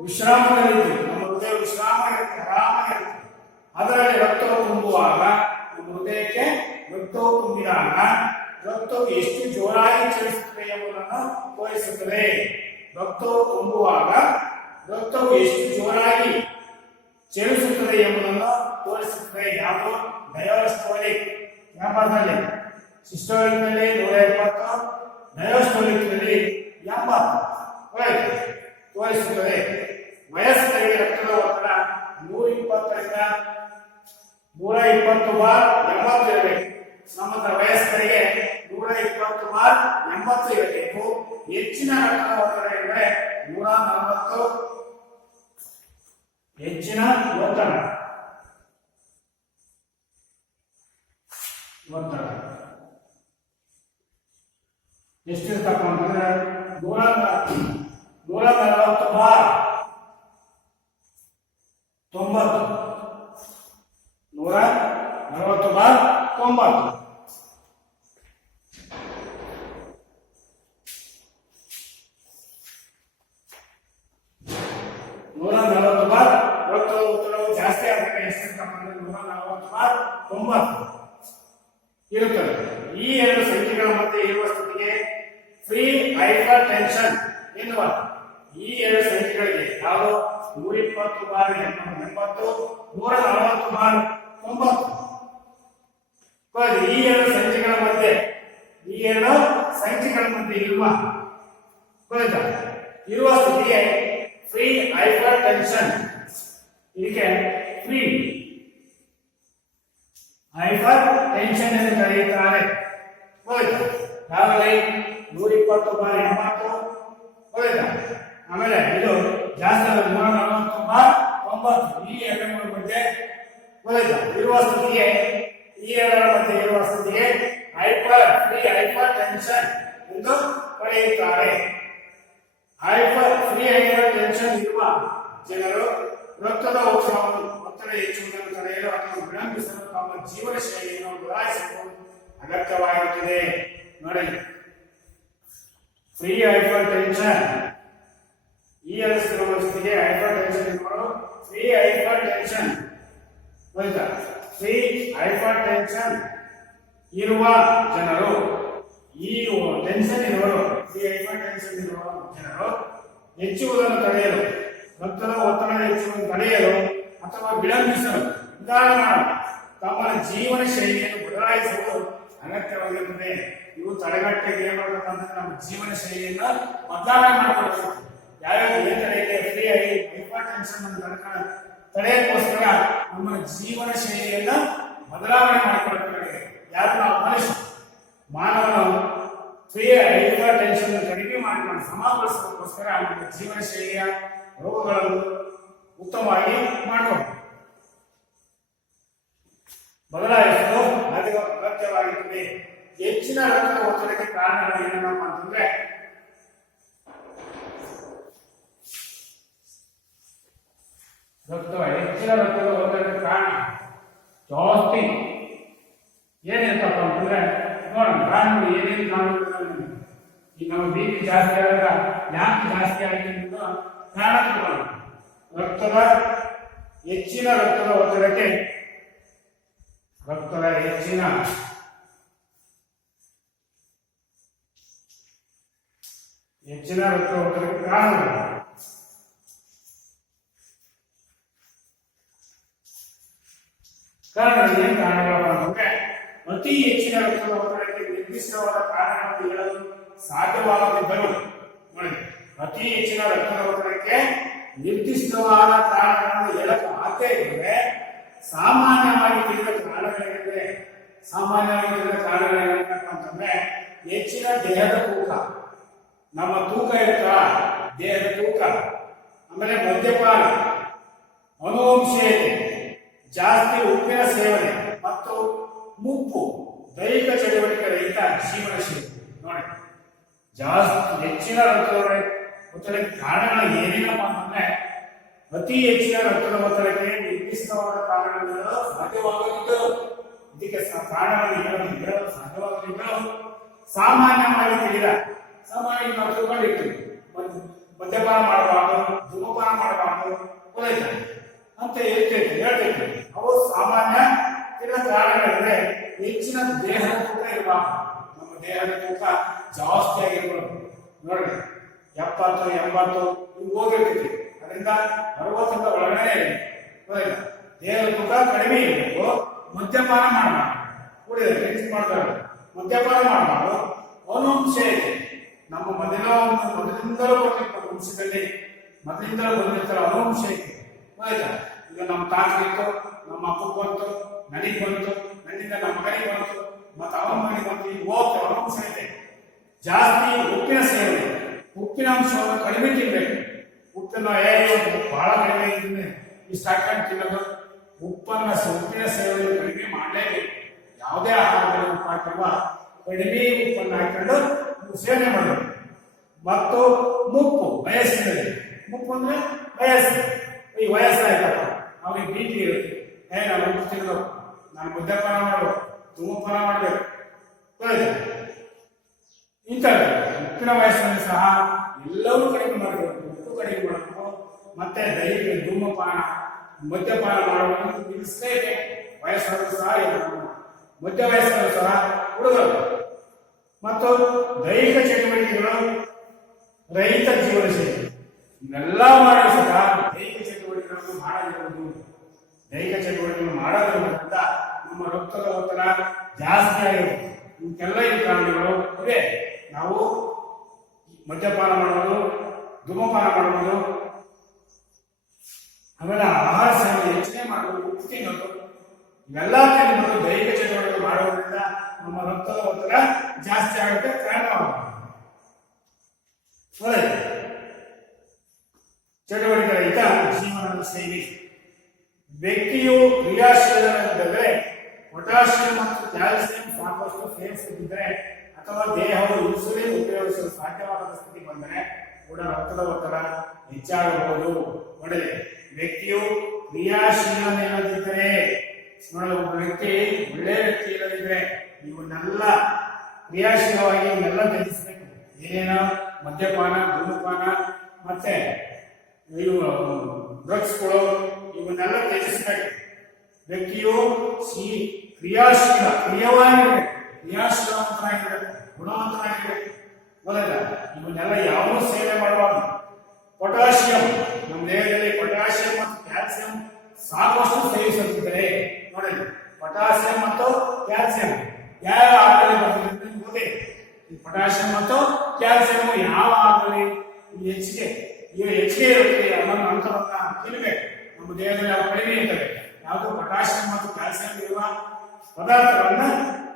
ವಿಶ್ರಾಮದಲ್ಲಿದ್ದು ನಮ್ಮ ಹೃದಯ ವಿಶ್ರಾಮ ಇರುತ್ತೆ, ಆರಾಮಾಗಿರುತ್ತೆ. ಅದರಲ್ಲಿ ರಕ್ತವು ತುಂಬುವಾಗ ನಮ್ಮ ಹೃದಯಕ್ಕೆ ರಕ್ತವು ತುಂಬಿದಾಗ ರಕ್ತವು ಎಷ್ಟು ಜೋರಾಗಿ ಚಲಿಸುತ್ತದೆ ಎಂಬುದನ್ನು ತೋರಿಸುತ್ತದೆ. ರಕ್ತವು ತುಂಬುವಾಗ ರಕ್ತವು ಎಷ್ಟು ಜೋರಾಗಿ ಚಲಿಸುತ್ತದೆ ಎಂಬುದನ್ನು ತೋರಿಸುತ್ತದೆ. ಯಾವುದು? ಡಯೋಸ್ಟೋಲಿಕ್. ವ್ಯಾಪಾರದಲ್ಲಿ ಸಿಸ್ಟೋಲಿಕ್ ನಲ್ಲಿ 120, ಡಯೋಸ್ಟೋಲಿಕ್ ನಲ್ಲಿ 80 ತೋರಿಸುತ್ತದೆ. ವಯಸ್ಕರಿಗೆ ರಕ್ತದ ಒತ್ತಡ 120ರಿಂದ 120/80 ಇರಬೇಕು. ಸಮಗ್ರ ವಯಸ್ಕರಿಗೆ 120/80 ಇರಬೇಕು. ಹೆಚ್ಚಿನ ರಕ್ತದ ಒತ್ತಡ ಇದ್ದರೆ 140. ಹೆಚ್ಚಿನ ಒತ್ತಡ ಎಷ್ಟಿರ್ತಪ್ಪ ಅಂತಂದ್ರೆ 140/90. 140/90. ರಕ್ತದ ಒತ್ತಡವು ಜಾಸ್ತಿ ಆಗುತ್ತೆ. ಎಷ್ಟಿರ್ತಪ್ಪ ಅಂದ್ರೆ 140/90 ಇರುತ್ತದೆ. ಈ ಎರಡು ಸಂಖ್ಯೆಗಳ ಮಧ್ಯೆ ಇರುವ ಸ್ಥಿತಿಗೆ ಫ್ರೀ ಹೈಪರ್ ಟೆನ್ಷನ್ ಎನ್ನುವ ಈ ಎರಡು ಸಂಖ್ಯೆಗಳಿಗೆ ಯಾವುದು 120/80, 140/90. ಈ ಎರಡು ಸಂಖ್ಯೆಗಳ ಮಧ್ಯೆ ಇರುವ ಸ್ಥಿತಿಗೆ ಫ್ರೀ ಹೈಪರ್ ಟೆನ್ಷನ್, ಇದಕ್ಕೆ ಫ್ರೀ ಹೈಪರ್ ಟೆನ್ಷನ್ ಎಂದು ಕರೆಯುತ್ತಾರೆ. ಯಾವಾಗಲೇ 120/80 ಆಮೇಲೆ ಇದು ಜಾಸ್ತಿ 140/90. ಈ ಎರಡರ ಮಧ್ಯೆ ಇರುವ ಸ್ಥಿತಿಗೆ ಫ್ರೀ ಹೈಪರ್ ಟೆನ್ಷನ್ ಎಂದು ಕರೆಯುತ್ತಾರೆ. ಫ್ರೀ ಹೈಪರ್ ಟೆನ್ಷನ್ ಇರುವ ಜನರು ರಕ್ತದ ಒತ್ತಡ ಹೆಚ್ಚುವುದನ್ನು ತಡೆಯಲು ಅಥವಾ ವಿಳಂಬಿಸಲು ತಮ್ಮ ಜೀವನ ಶೈಲಿಯನ್ನು ಬದಲಾಯಿಸಲು ಅಗತ್ಯವಾಗಿರುತ್ತದೆ. ನೋಡಿ, ಫ್ರೀ ಹೈಪರ್ ಟೆನ್ಷನ್ ಈ ಅನಿಸಿರುವ ಸ್ಥಿತಿಗೆ ಹೈಪರ್ ಟೆನ್ಷನ್ ಇರುವರು ಫ್ರೀ ಹೈಪರ್ ಟೆನ್ಷನ್ ಇರುವ ಜನರು ಹೆಚ್ಚುವುದನ್ನು ತಡೆಯಲು, ರಕ್ತದ ಒತ್ತಡ ಹೆಚ್ಚುವುದನ್ನು ತಡೆಯಲು ಅಥವಾ ವಿಳಂಬಿಸಲು ನಿಧಾನ ಮಾಡಲು ತಮ್ಮ ಜೀವನ ಶೈಲಿಯನ್ನು ಬದಲಾಯಿಸಲು ಅಗತ್ಯವಾಗಿರುತ್ತದೆ. ಇವು ತಡೆಗಟ್ಟೆಗೆ ಏನ್ ಮಾಡಬೇಕಂದ್ರೆ ನಮ್ಮ ಜೀವನ ಶೈಲಿಯನ್ನ ಬದಲಾವಣೆ ಮಾಡಬೇಕು. ಯಾವ್ಯಾವ ಫ್ರೀ ಹೈಪರ್ ಟೆನ್ಷನ್ ತಡೆಯಕ್ಕೋಸ್ಕರ ನಮ್ಮ ಜೀವನ ಶೈಲಿಯನ್ನ ಬದಲಾವಣೆ ಮಾಡಿಕೊಳ್ಳಬೇಕಾಗಿದೆ. ಯಾರು ನಾವು ಮನುಷ್ಯ ಮಾನವನು ಹೈಪರ್ ಟೆನ್ಷನ್ ಕಡಿಮೆ ಮಾಡಿಕೊಂಡು ಸಮಗೊಳಿಸೋದಕ್ಕೋಸ್ಕರ ನಮ್ಮ ಜೀವನ ಶೈಲಿಯ ರೋಗಗಳನ್ನು ಉತ್ತಮವಾಗಿ ಮಾಡಬಹುದು, ಬದಲಾಯಿಸಲು ಅಗತ್ಯವಾಗಿರುತ್ತದೆ. ಹೆಚ್ಚಿನ ರಕ್ತದ ಒತ್ತಡಕ್ಕೆ ಕಾರಣಗಳು ಏನಪ್ಪ ಅಂತಂದ್ರೆ ಹೆಚ್ಚಿನ ರಕ್ತದ ಒತ್ತಡಕ್ಕೆ ಕಾರಣ ಜಾಸ್ತಿ ಏನಿರ್ತಪ್ಪ ಅಂತಂದ್ರೆ ನೋಡೋಣ ಕಾರಣಗಳು ಏನೇನು ಕಾರಣಗಳು. ಈಗ ನಮ್ಮ ಬಿ ಪಿ ಜಾಸ್ತಿ ಆದಾಗ ಯಾಕೆ ಜಾಸ್ತಿ ಆಗಿದೆ ಅನ್ನೋದು ಕಾರಣ ತಿಳ್ಕೊಳ್ಳೋಣ. ಹೆಚ್ಚಿನ ರಕ್ತದ ಒತ್ತಡಕ್ಕೆ ಹೆಚ್ಚಿನ ರಕ್ತ ಒತ್ತಡಕ್ಕೆ ಕಾರಣಗಳು ಏನ್ ಕಾರಣಗಳು ಅಂತಂದ್ರೆ ಅತಿ ಹೆಚ್ಚಿನ ರಕ್ತದ ಒತ್ತಡಕ್ಕೆ ನಿರ್ದಿಷ್ಟವಾದ ಕಾರಣಗಳನ್ನು ಹೇಳಲು ಸಾಧ್ಯವಾಗದಿದ್ದರೂ ನೋಡಿ, ಅತಿ ಹೆಚ್ಚಿನ ರಕ್ತದ ಒತ್ತಡಕ್ಕೆ ನಿರ್ದಿಷ್ಟವಾದ ಕಾರಣಗಳನ್ನು ಹೇಳಲು ಸಾಧ್ಯ ಇದ್ದರೆ ಸಾಮಾನ್ಯವಾಗಿ ತಿಳಿದ ಕಾರಣಗಳೇನಿದೆ. ಸಾಮಾನ್ಯವಾಗಿ ತಿಳಿದ ಕಾರಣಗಳೇನಪ್ಪ ಅಂತಂದ್ರೆ ಹೆಚ್ಚಿನ ದೇಹದ ತೂಕ, ನಮ್ಮ ತೂಕ ಇರುತ್ತಾ ದೇಹದ ತೂಕ, ಆಮೇಲೆ ಮದ್ಯಪಾನ, ಅನುವಂಶೀಯತೆ, ಜಾಸ್ತಿ ಉಪ್ಪಿನ ಸೇವನೆ ಮತ್ತು ಮುಪ್ಪು, ದೈಹಿಕ ಚಟುವಟಿಕೆ ರಹಿತ ಜೀವನ ಶೈಲಿ. ನೋಡಿ, ಜಾಸ್ತಿ ಹೆಚ್ಚಿನ ರಕ್ತದ ಒತ್ತಡಕ್ಕೆ ಕಾರಣಗಳು ಏನೇನಪ್ಪ ಅಂತಂದ್ರೆ ಅತಿ ಹೆಚ್ಚಿನ ರಕ್ತದ ಒತ್ತಡಕ್ಕೆ ನಿರ್ದಿಷ್ಟವಾದ ಕಾರಣಗಳು ಸಾಧ್ಯವಾಗದಿದ್ದರು, ಇದಕ್ಕೆ ಕಾರಣಗಳನ್ನು ಹೇಳಲು ಸಾಧ್ಯವಾಗದಿದ್ದರು ಸಾಮಾನ್ಯವಾಗಿ ತಿಳಿದ ಸಾಮಾನ್ಯ ನಾವು ತಿಳ್ಕೊಂಡಿರ್ತೀವಿ. ಮದ್ಯಪಾನ ಮಾಡಬಾರ್ದು, ಧೂಮಪಾನ ಮಾಡಬಾರ್ದು ಅಂತ ಹೇಳ್ತಿರ್ತೀವಿ. ಅವು ಸಾಮಾನ್ಯ ತಿಳಿದ ಕಾರಣಗಳಿದ್ರೆ ಹೆಚ್ಚಿನ ದೇಹದ ತೂಕ ಇರಬಾರ್ದು. ನಮ್ಮ ದೇಹದ ತೂಕ ಜಾಸ್ತಿ ಆಗಿರ್ಬೋದು. ನೋಡಿ, 70 80 ನೀವು ಹೋಗಿರ್ತೀವಿ, ಅದರಿಂದ 60 ಒಳಗಡೆ ದೇಹದ ತೂಕ ಕಡಿಮೆ ಇರಬೇಕು. ಮದ್ಯಪಾನ ಮಾಡಬಾರ್ದು, ಕುಡಿದ್ರೆ ಮಾಡ್ತಾರೆ, ಮದ್ಯಪಾನ ಮಾಡಬಾರ್ದು. ಅನುವಂಶೀಯತೆ, ನಮ್ಮ ಮೊದಲಿಂದಲೂ ವಂಶದಲ್ಲಿ ಮೊದಲಿಂದಲೂ ಬಂದಿರ್ತಾರೆ ಅನುವಂಶೀಯತೆ. ಈಗ ನಮ್ಮ ತಾತನಿತ್ತು, ನಮ್ಮ ಅಪ್ಪಗೆ ಬಂತು, ನನಗೆ ಬಂತು, ನನ್ನಿಂದ ನಮ್ಮ ಮಗನಿಗೆ ಬಂತು, ಮತ್ತು ಅವನ ಮನೆಗೆ ಬಂತು, ಈಗ ಹೋಗ್ತೇವೆ. ಅನುವಂಶೀಯತೆ. ಜಾಸ್ತಿ ಉಪ್ಪಿನ ಸೇವನೆ, ಉಪ್ಪಿನ ಅಂಶವನ್ನು ಕಡಿಮೆ ತಿನ್ಬೇಕು. ಉಪ್ಪಿನ ಬಹಳ ಕಡಿಮೆ ಇದ್ರೆ ಇಷ್ಟು ಹಾಕೊಂಡು ತಿನ್ನೋದು. ಉಪ್ಪಿನ ಸೇವನೆ ಕಡಿಮೆ ಮಾಡಲೇಬೇಕು. ಯಾವುದೇ ಆಹಾರದಲ್ಲಿ ಉಪ್ಪು ಹಾಕಿರುವ ಕಡಿಮೆ ಉಪ್ಪನ್ನು ಹಾಕೊಂಡು ಸೇವನೆ ಮಾಡಬೇಕು. ಮತ್ತು ಮುಪ್ಪು, ವಯಸ್ಸಿನಲ್ಲಿ ಮುಪ್ಪು ಅಂದ್ರೆ ವಯಸ್ಸು. ಈ ವಯಸ್ಸಾಯ್ತಪ್ಪ, ಅವ್ರಿಗೆ ಬಿ ಪಿ ಇರುತ್ತೆ, ನಾನು ಉಪ್ಪು ತಿನ್ನೋದು, ನಾನು ಮದ್ಯಪಾನ ಮಾಡಬೇಕು, ಧೂಮಪಾನ ಮಾಡಬೇಕು, ಇಂಥ ಉಪ್ಪಿನ ವಯಸ್ಸಲ್ಲಿ ಸಹ ಎಲ್ಲವೂ ಕಡಿಮೆ ಮಾಡಬೇಕು. ಉಪ್ಪು ಕಡಿಮೆ ಮಾಡಬೇಕು, ಮತ್ತೆ ದೈಹಿಕ ಧೂಮಪಾನ ಮದ್ಯಪಾನ ಮಾಡುವುದು ನಿಲ್ಲಿಸಲೇಬೇಕು. ವಯಸ್ಸಾದರೂ ಸಹ ಮಧ್ಯ ವಯಸ್ಸಲ್ಲೂ ಸಹ ಹುಡುಗರು. ಮತ್ತು ದೈಹಿಕ ಚಟುವಟಿಕೆಗಳು ರಹಿತ ಜೀವನ ಶೈಲಿ ಇವೆಲ್ಲ ಮಾಡಿ ಸಹ ದೈಹಿಕ ಚಟುವಟಿಕೆಗಳನ್ನು ಮಾಡದಿರುವುದು. ದೈಹಿಕ ಚಟುವಟಿಕೆಗಳನ್ನು ಮಾಡೋದ್ರಿಂದ ನಮ್ಮ ರಕ್ತದ ಒತ್ತಡ ಜಾಸ್ತಿ ಆಗಿರುತ್ತೆ. ಇವಕ್ಕೆಲ್ಲ ಈ ಕಾರಣಗಳು ಇವೆ. ನಾವು ಮದ್ಯಪಾನ ಮಾಡೋದು, ಧೂಮಪಾನ ಮಾಡೋದು, ಆಮೇಲೆ ಆಹಾರ ಸೇವನೆ ಹೆಚ್ಚಿಗೆ ಮಾಡೋದು, ಉಪ್ಪು ತಿನ್ನೋದು, ಇವೆಲ್ಲ ತಿನ್ನೋದು ದೈಹಿಕ ಚಟುವಟಿಕೆ ಮಾಡೋದ್ರಿಂದ ನಮ್ಮ ರಕ್ತದ ಒತ್ತಡ ಜಾಸ್ತಿ ಆಗುತ್ತೆ, ಕಾರಣವಾಗುತ್ತೆ. ಚಟುವಟಿಕೆ ರಹಿತ ಜೀವನದ ಶೈಲಿ. ವ್ಯಕ್ತಿಯು ಕ್ರಿಯಾಶೀಲರಾಗಿದ್ದರೆ ಪೊಟ್ಯಾಷಿಯಂ ಮತ್ತು ಕ್ಯಾಲ್ಸಿಯಂ ಸಾಕಷ್ಟು ಸೇವಿಸುತ್ತಿದ್ದರೆ ಅಥವಾ ದೇಹವು ಇನ್ಸುಲಿನ್ ಉಪಯೋಗಿಸಲು ಸಾಧ್ಯವಾದ ಸ್ಥಿತಿ ಬಂದರೆ ಕೂಡ ರಕ್ತದ ಒತ್ತಡ ಹೆಚ್ಚಾಗಬಹುದು. ನೋಡಿ, ವ್ಯಕ್ತಿಯು ಕ್ರಿಯಾಶೀಲನಿಲ್ಲದಿದ್ದರೆ, ಒಬ್ಬ ವ್ಯಕ್ತಿ ಒಳ್ಳೆ ವ್ಯಕ್ತಿ ಇಲ್ಲದಿದ್ರೆ ಇವನ್ನೆಲ್ಲ ಕ್ರಿಯಾಶೀಲವಾಗಿ ಇವನ್ನೆಲ್ಲ ತ್ಯಜಿಸಬೇಕು. ಏನೇನೋ ಮದ್ಯಪಾನ, ಧೂಮಪಾನ, ಮತ್ತೆ ಇವು ಡ್ರಗ್ಸ್ಗಳು, ಇವನ್ನೆಲ್ಲ ತ್ಯಜಿಸಬೇಕು. ವ್ಯಕ್ತಿಯು ಕ್ರಿಯಾಶೀಲವಂತನಾಗಿರ್ಬೇಕು, ಗುಣವಂತನಾಗಿರ್ಬೇಕು. ಮೊದಲ ಇವನ್ನೆಲ್ಲ ಯಾವೂ ಸೇವೆ ಮಾಡಬಾರ್ದು. ಪೊಟ್ಯಾಷಿಯಂ, ನಮ್ಮ ದೇಹದಲ್ಲಿ ಪೊಟ್ಯಾಷಿಯಂ ಮತ್ತು ಕ್ಯಾಲ್ಸಿಯಂ ಸಾಕಷ್ಟು ಸೇವಿಸುತ್ತಿದ್ದರೆ, ನೋಡಿ ಪೊಟ್ಯಾಷಿಯಂ ಮತ್ತು ಕ್ಯಾಲ್ಸಿಯಂ ಯಾವ ಆಹಾರದಲ್ಲಿ ಬರ್ತದೆ ಗೊತ್ತೇ. ಈ ಪೊಟ್ಯಾಷಿಯಂ ಮತ್ತು ಕ್ಯಾಲ್ಸಿಯಂ ಯಾವ ಆಹಾರದಲ್ಲಿ ಹೆಚ್ಚಿಗೆ ಇರುತ್ತೆ ಅನ್ನೋ ಅಂತರನ್ನ ತಿನ್ನಬೇಕು. ನಮ್ಮ ನಮ್ಮ ದೇಹದಲ್ಲಿ ಅವು ಕಡಿಮೆ ಇರ್ತವೆ. ಯಾವುದು ಪೊಟ್ಯಾಷಿಯಂ ಮತ್ತು ಕ್ಯಾಲ್ಸಿಯಂ ಇರುವ ಪದಾರ್ಥಗಳನ್ನ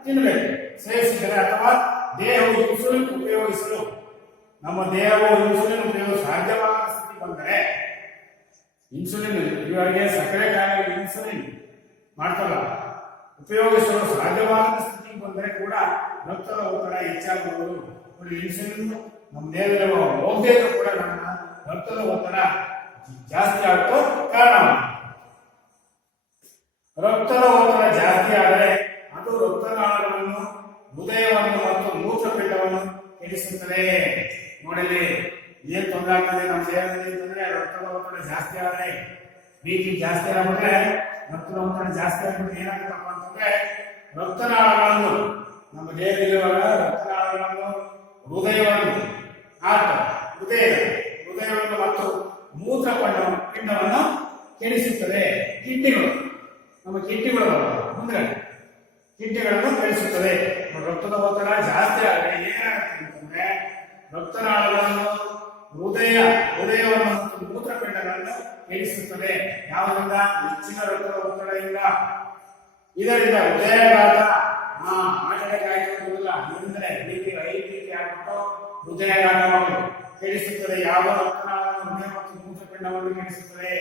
ತಿನ್ನಬೇಕು. ಸೇವಿಸಿದರೆ ಅಥವಾ ದೇಹವು ಇನ್ಸುಲಿನ್ ಉಪಯೋಗಿಸಲು ಸಾಧ್ಯವಾದ ಸ್ಥಿತಿ ಬಂದರೆ, ಇನ್ಸುಲಿನ್ ಇವರಿಗೆ ಸಕ್ಕರೆ ಕಾಯಿಲೆ ಇನ್ಸುಲಿನ್ ಮಾಡ್ತಾರ ಉಪಯೋಗಿಸಲು ಸಾಧ್ಯವಾದ ಸ್ಥಿತಿ ಬಂದರೆ ಕೂಡ ರಕ್ತದ ಒತ್ತಡ ಹೆಚ್ಚಾಗಬಹುದು. ಇನ್ಸುಲಿನ್ ನಮ್ಮ ದೇಹದಲ್ಲಿ ಹೋಗದೇ ಕೂಡ ನಮ್ಮ ರಕ್ತದ ಒತ್ತಡ ಜಾಸ್ತಿ ಆಗೋ ಕಾರಣ. ರಕ್ತದ ಒತ್ತಡ ಜಾಸ್ತಿ ಆದರೆ ಅದು ರಕ್ತನಾಳಗಳನ್ನು, ಹೃದಯವನ್ನು ಮತ್ತು ಮೂತ್ರಪಿಂಡವನ್ನು ಕೆಡಿಸುತ್ತದೆ. ನೋಡಿಲಿ, ಏನ್ ತೊಂದರೆ ಆಗ್ತದೆ ನಮ್ಮ ದೇಹದಲ್ಲಿ ಅಂತಂದ್ರೆ ರಕ್ತದ ಒತ್ತಡ ಜಾಸ್ತಿ ಆದರೆ, ಬಿಪಿ ಜಾಸ್ತಿ ಆಗ್ಬಿಟ್ರೆ, ರಕ್ತದ ಒತ್ತಡ ಜಾಸ್ತಿ ಆಗ್ಬಿಟ್ರೆ ಏನಾಗುತ್ತಪ್ಪ ಅಂತಂದ್ರೆ ರಕ್ತನಾಳಗಳನ್ನು, ನಮ್ಮ ದೇಹದಲ್ಲಿರುವಾಗ ರಕ್ತನಾಳಗಳನ್ನು, ಹೃದಯವನ್ನು ಮತ್ತು ಮೂತ್ರಪಿಂಡವನ್ನು ಕೆಡಿಸುತ್ತದೆ. ನಮ್ಮ ಕಿಡ್ನಿಗಳು ಮುಂದೆ ಕಿಡ್ನಿಗಳನ್ನು ಕೆಡಿಸುತ್ತದೆ. ರಕ್ತದ ಒತ್ತಡ ಜಾಸ್ತಿ ಆದರೆ ಏನಾಗುತ್ತೆ ಅಂತಂದ್ರೆ ರಕ್ತನಾಳಗಳನ್ನು, ಹೃದಯವನ್ನು ಮತ್ತು ಮೂತ್ರಪಿಂಡಗಳನ್ನು ಕೆಡಿಸುತ್ತದೆ. ಯಾವುದರಿಂದ? ಹೆಚ್ಚಿನ ರಕ್ತದ ಒತ್ತಡದಿಂದ. ಇದರಿಂದ ಹೃದಯಾಘಾತ, ಆಗುವುದಿಲ್ಲ. ಇದರಿಂದ ಬಿಪಿ ಹೈ ಬಿಪಿ ಆಗ್ಬಿಟ್ಟು ಹೃದಯಾಘಾತವನ್ನು ಕೆಡಿಸುತ್ತದೆ. ಯಾವುದೋ ರಕ್ತನಾಳವನ್ನು, ಹೃದಯ ಮತ್ತು ಮೂತ್ರಪಿಂಡವನ್ನು ಕೆಡಿಸುತ್ತದೆ.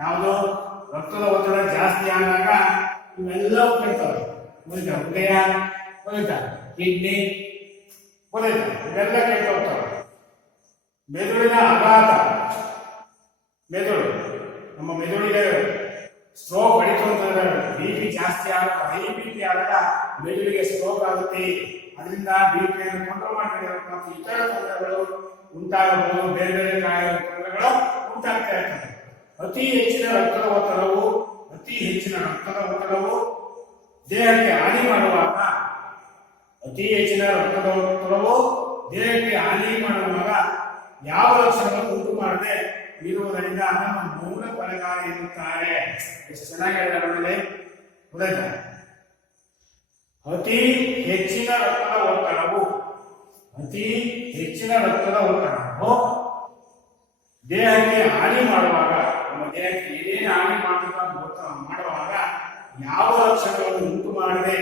ಯಾವುದೋ ರಕ್ತದ ಒತ್ತಡ ಜಾಸ್ತಿ ಆದಾಗ ಇವೆಲ್ಲವೂ ಕೆಡ್ತವೆ. ಹೃದಯ ಹೊಲಿತ, ಕಿಡ್ನಿ ಹೊಲಿತ, ಇವೆಲ್ಲ ಕೆಟ್ಟು ಹೋಗ್ತವೆ. ಮೆದುಳಿನ ಆಘಾತ, ನಮ್ಮ ಮೆದುಳಿಗೆ ಸ್ಟ್ರೋಕ್ ಹೊಡಿತು ಅಂತಂದ್ರೆ ಬಿಪಿ ಜಾಸ್ತಿ ಆಗ, ಹೈ ಬಿಪಿ ಆದಾಗ ಮೆದುಳಿಗೆ ಸ್ಟ್ರೋಕ್ ಆಗುತ್ತೆ. ಅದರಿಂದ ಬಿಪಿಯನ್ನು ಕಂಟ್ರೋಲ್ ಮಾಡಬೇಕು ಮತ್ತು ಇತರ ತೊಂದರೆಗಳು ಉಂಟಾಗಬಹುದು. ಬೇರೆ ಬೇರೆ ತೊಂದರೆಗಳು ಉಂಟಾಗ್ತಾ ಇರ್ತವೆ. ಅತಿ ಹೆಚ್ಚಿನ ರಕ್ತದ ಒತ್ತಡವು ದೇಹಕ್ಕೆ ಹಾನಿ ಮಾಡುವಾಗ, ಯಾವ ಲಕ್ಷಣಗಳನ್ನು ಉಂಟು ಮಾಡದೆ ಇರುವುದರಿಂದ ಅದನ್ನು ಮೌನ ಕೊಲೆಗಾರ ಎನ್ನುತ್ತಾರೆ. ಎಷ್ಟು ಚೆನ್ನಾಗಿ ಹೇಳಿದ್ದಾರೆ. ಅತಿ ಹೆಚ್ಚಿನ ರಕ್ತದ ಒತ್ತಡವು ದೇಹಕ್ಕೆ ಹಾನಿ ಮಾಡುವಾಗ, ನಮ್ಮ ದೇಹಕ್ಕೆ ಏನೇನು ಹಾನಿ ಮಾಡುವಾಗ ಯಾವ ಲಕ್ಷಣಗಳನ್ನು ಉಂಟು ಮಾಡದೆ,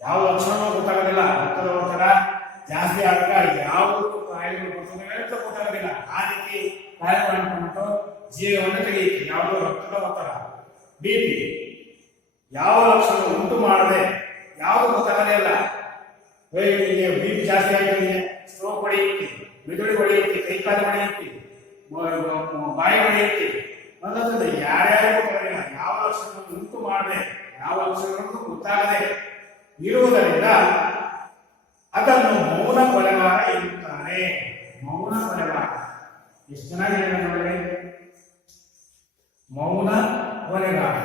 ಯಾವ ಲಕ್ಷಣವೂ ಗೊತ್ತಾಗೋದಿಲ್ಲ. ರಕ್ತದ ಒತ್ತಡ ಜಾಸ್ತಿ ಆದಾಗ ಯಾವ ಕಾಯಿಲೆಗಳು ಗೊತ್ತಾಗೋದಿಲ್ಲ. ಆ ರೀತಿ ಕಾಯಿಲೆ ಮಾಡಿಕೊಂಡು ಜೀವವನ್ನು ತೆಗೆಯುತ್ತೆ. ಯಾವುದೋ ರಕ್ತದ ಒತ್ತಡ, ಬಿಪಿ ಯಾವ ಲಕ್ಷಣ ಉಂಟು ಮಾಡದೆ, ಯಾವುದು ಗೊತ್ತಾಗದೇ ಇಲ್ಲ. ಬಿಪಿ ಜಾಸ್ತಿ ಆಗಿದೆ, ಸ್ಟ್ರೋಕ್ ಹೊಡೆಯುತ್ತೆ, ಮೆದುಳು ಹೊಡೆಯುತ್ತೆ, ಕೈಕಾಲು ಹೊಡೆಯುತ್ತೆ, ಬಾಯಿ ಹೊಡೆಯುತ್ತೆ ಅನ್ನೋದ್ರಿಂದ ಯಾರ್ಯಾರು ಗೊತ್ತಾಗಲಿಲ್ಲ. ಯಾವ ಲಕ್ಷಣವನ್ನು ಉಂಟು ಮಾಡದೆ, ಯಾವ ಲಕ್ಷಣಗಳನ್ನು ಗೊತ್ತಾಗದೆ ಇರುವುದರಿಂದ ಅದನ್ನು ಮೌನ ಕೊಲೆಗಾರ ಎನ್ನುತ್ತಾರೆ. ಮೌನ ಕೊಲೆಗಾರ ಎಷ್ಟು ಚೆನ್ನಾಗಿದೆ ನೋಡಿ. ಮೌನ ಕೊಲೆಗಾರ.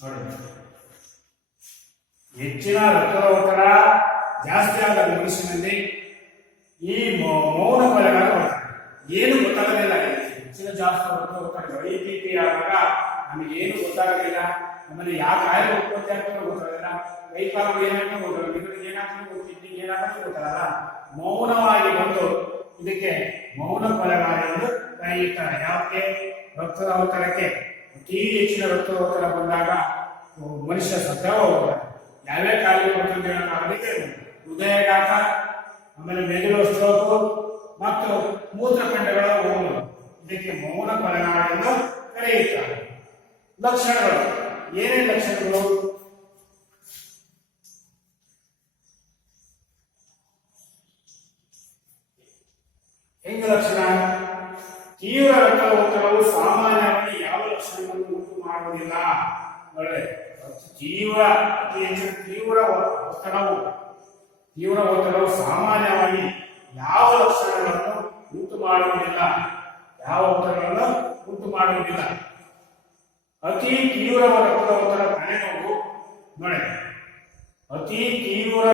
ನೋಡಿ, ಹೆಚ್ಚಿನ ರಕ್ತದ ಒತ್ತಡ ಜಾಸ್ತಿ ಆದ ಮನುಷ್ಯನಲ್ಲಿ ಈ ಮೌನ ಕೊಲೆಗಾರ ಬರ್ತಾರೆ. ಏನು ಗೊತ್ತಾಗಲಿಲ್ಲ. ಹೆಚ್ಚಿನ ಜಾಸ್ತಿ ರಕ್ತದ ಒತ್ತಡ ಬಿಪಿ ಆದಾಗ ನಮಗೇನು ಗೊತ್ತಾಗಲಿಲ್ಲ. ನಮ್ಮಲ್ಲಿ ಯಾವ ಕಾಯಿಲೆ ಉತ್ಪತ್ತಿ ಆಗ್ತದೆ ಗೊತ್ತಾಗಲ್ಲ. ಕೈಕಾಲು ಏನಾಗ್ತದೆ ಗೊತ್ತಾಗಲ್ಲ, ಮೆದುಳಿಗೆ ಏನಾಗ್ತದೆ ಕಿಡ್ನಿಗೆ ಏನಾಗ್ತದೆ ಗೊತ್ತಾಗಲ್ಲ. ಮೌನವಾಗಿ ಬಂದು ಇದಕ್ಕೆ ಮೌನ ಕೊಲೆಗಾರ ಎಂದು ಕರೆಯುತ್ತಾರೆ. ಯಾಕೆ? ರಕ್ತದ ಒತ್ತಡಕ್ಕೆ, ಅತಿ ಹೆಚ್ಚಿನ ರಕ್ತದ ಒತ್ತಡ ಬಂದಾಗ ಮನುಷ್ಯ ಸತ್ತ ಹೋಗ್ತಾರೆ. ಯಾವ್ಯಾವ ಕಾಯಿಲೆ ಬರ್ತದೆ ಅದಕ್ಕೆ ಹೃದಯಾಘಾತ, ಆಮೇಲೆ ಮೆದುಳು ಸ್ಟ್ರೋಕು ಮತ್ತು ಮೂತ್ರಪಿಂಡಗಳ ಹೋಗುವುದು. ಇದಕ್ಕೆ ಮೌನ ಕೊಲೆಗಾರ ಎಂದು ಕರೆಯುತ್ತಾರೆ. ಲಕ್ಷಣಗಳು ಏನೇನು ಲಕ್ಷಣಗಳು? ಹೆಂಗ ಲಕ್ಷಣ? ತೀವ್ರ ರಕ್ತದ ಒತ್ತಡವು ಸಾಮಾನ್ಯವಾಗಿ ಯಾವ ಲಕ್ಷಣವನ್ನು ಉಂಟು ಮಾಡುವುದಿಲ್ಲ. ಅತಿ ಹೆಚ್ಚಿನ ತೀವ್ರ ಒತ್ತಡವು ಸಾಮಾನ್ಯವಾಗಿ ಯಾವ ಲಕ್ಷಣಗಳನ್ನು ಉಂಟು ಮಾಡುವುದಿಲ್ಲ. ಅತಿ ತೀವ್ರ ರಕ್ತದ ಒತ್ತಡ ತಲೆನೋವು. ನೋಡಿ, ಅತಿ ತೀವ್ರ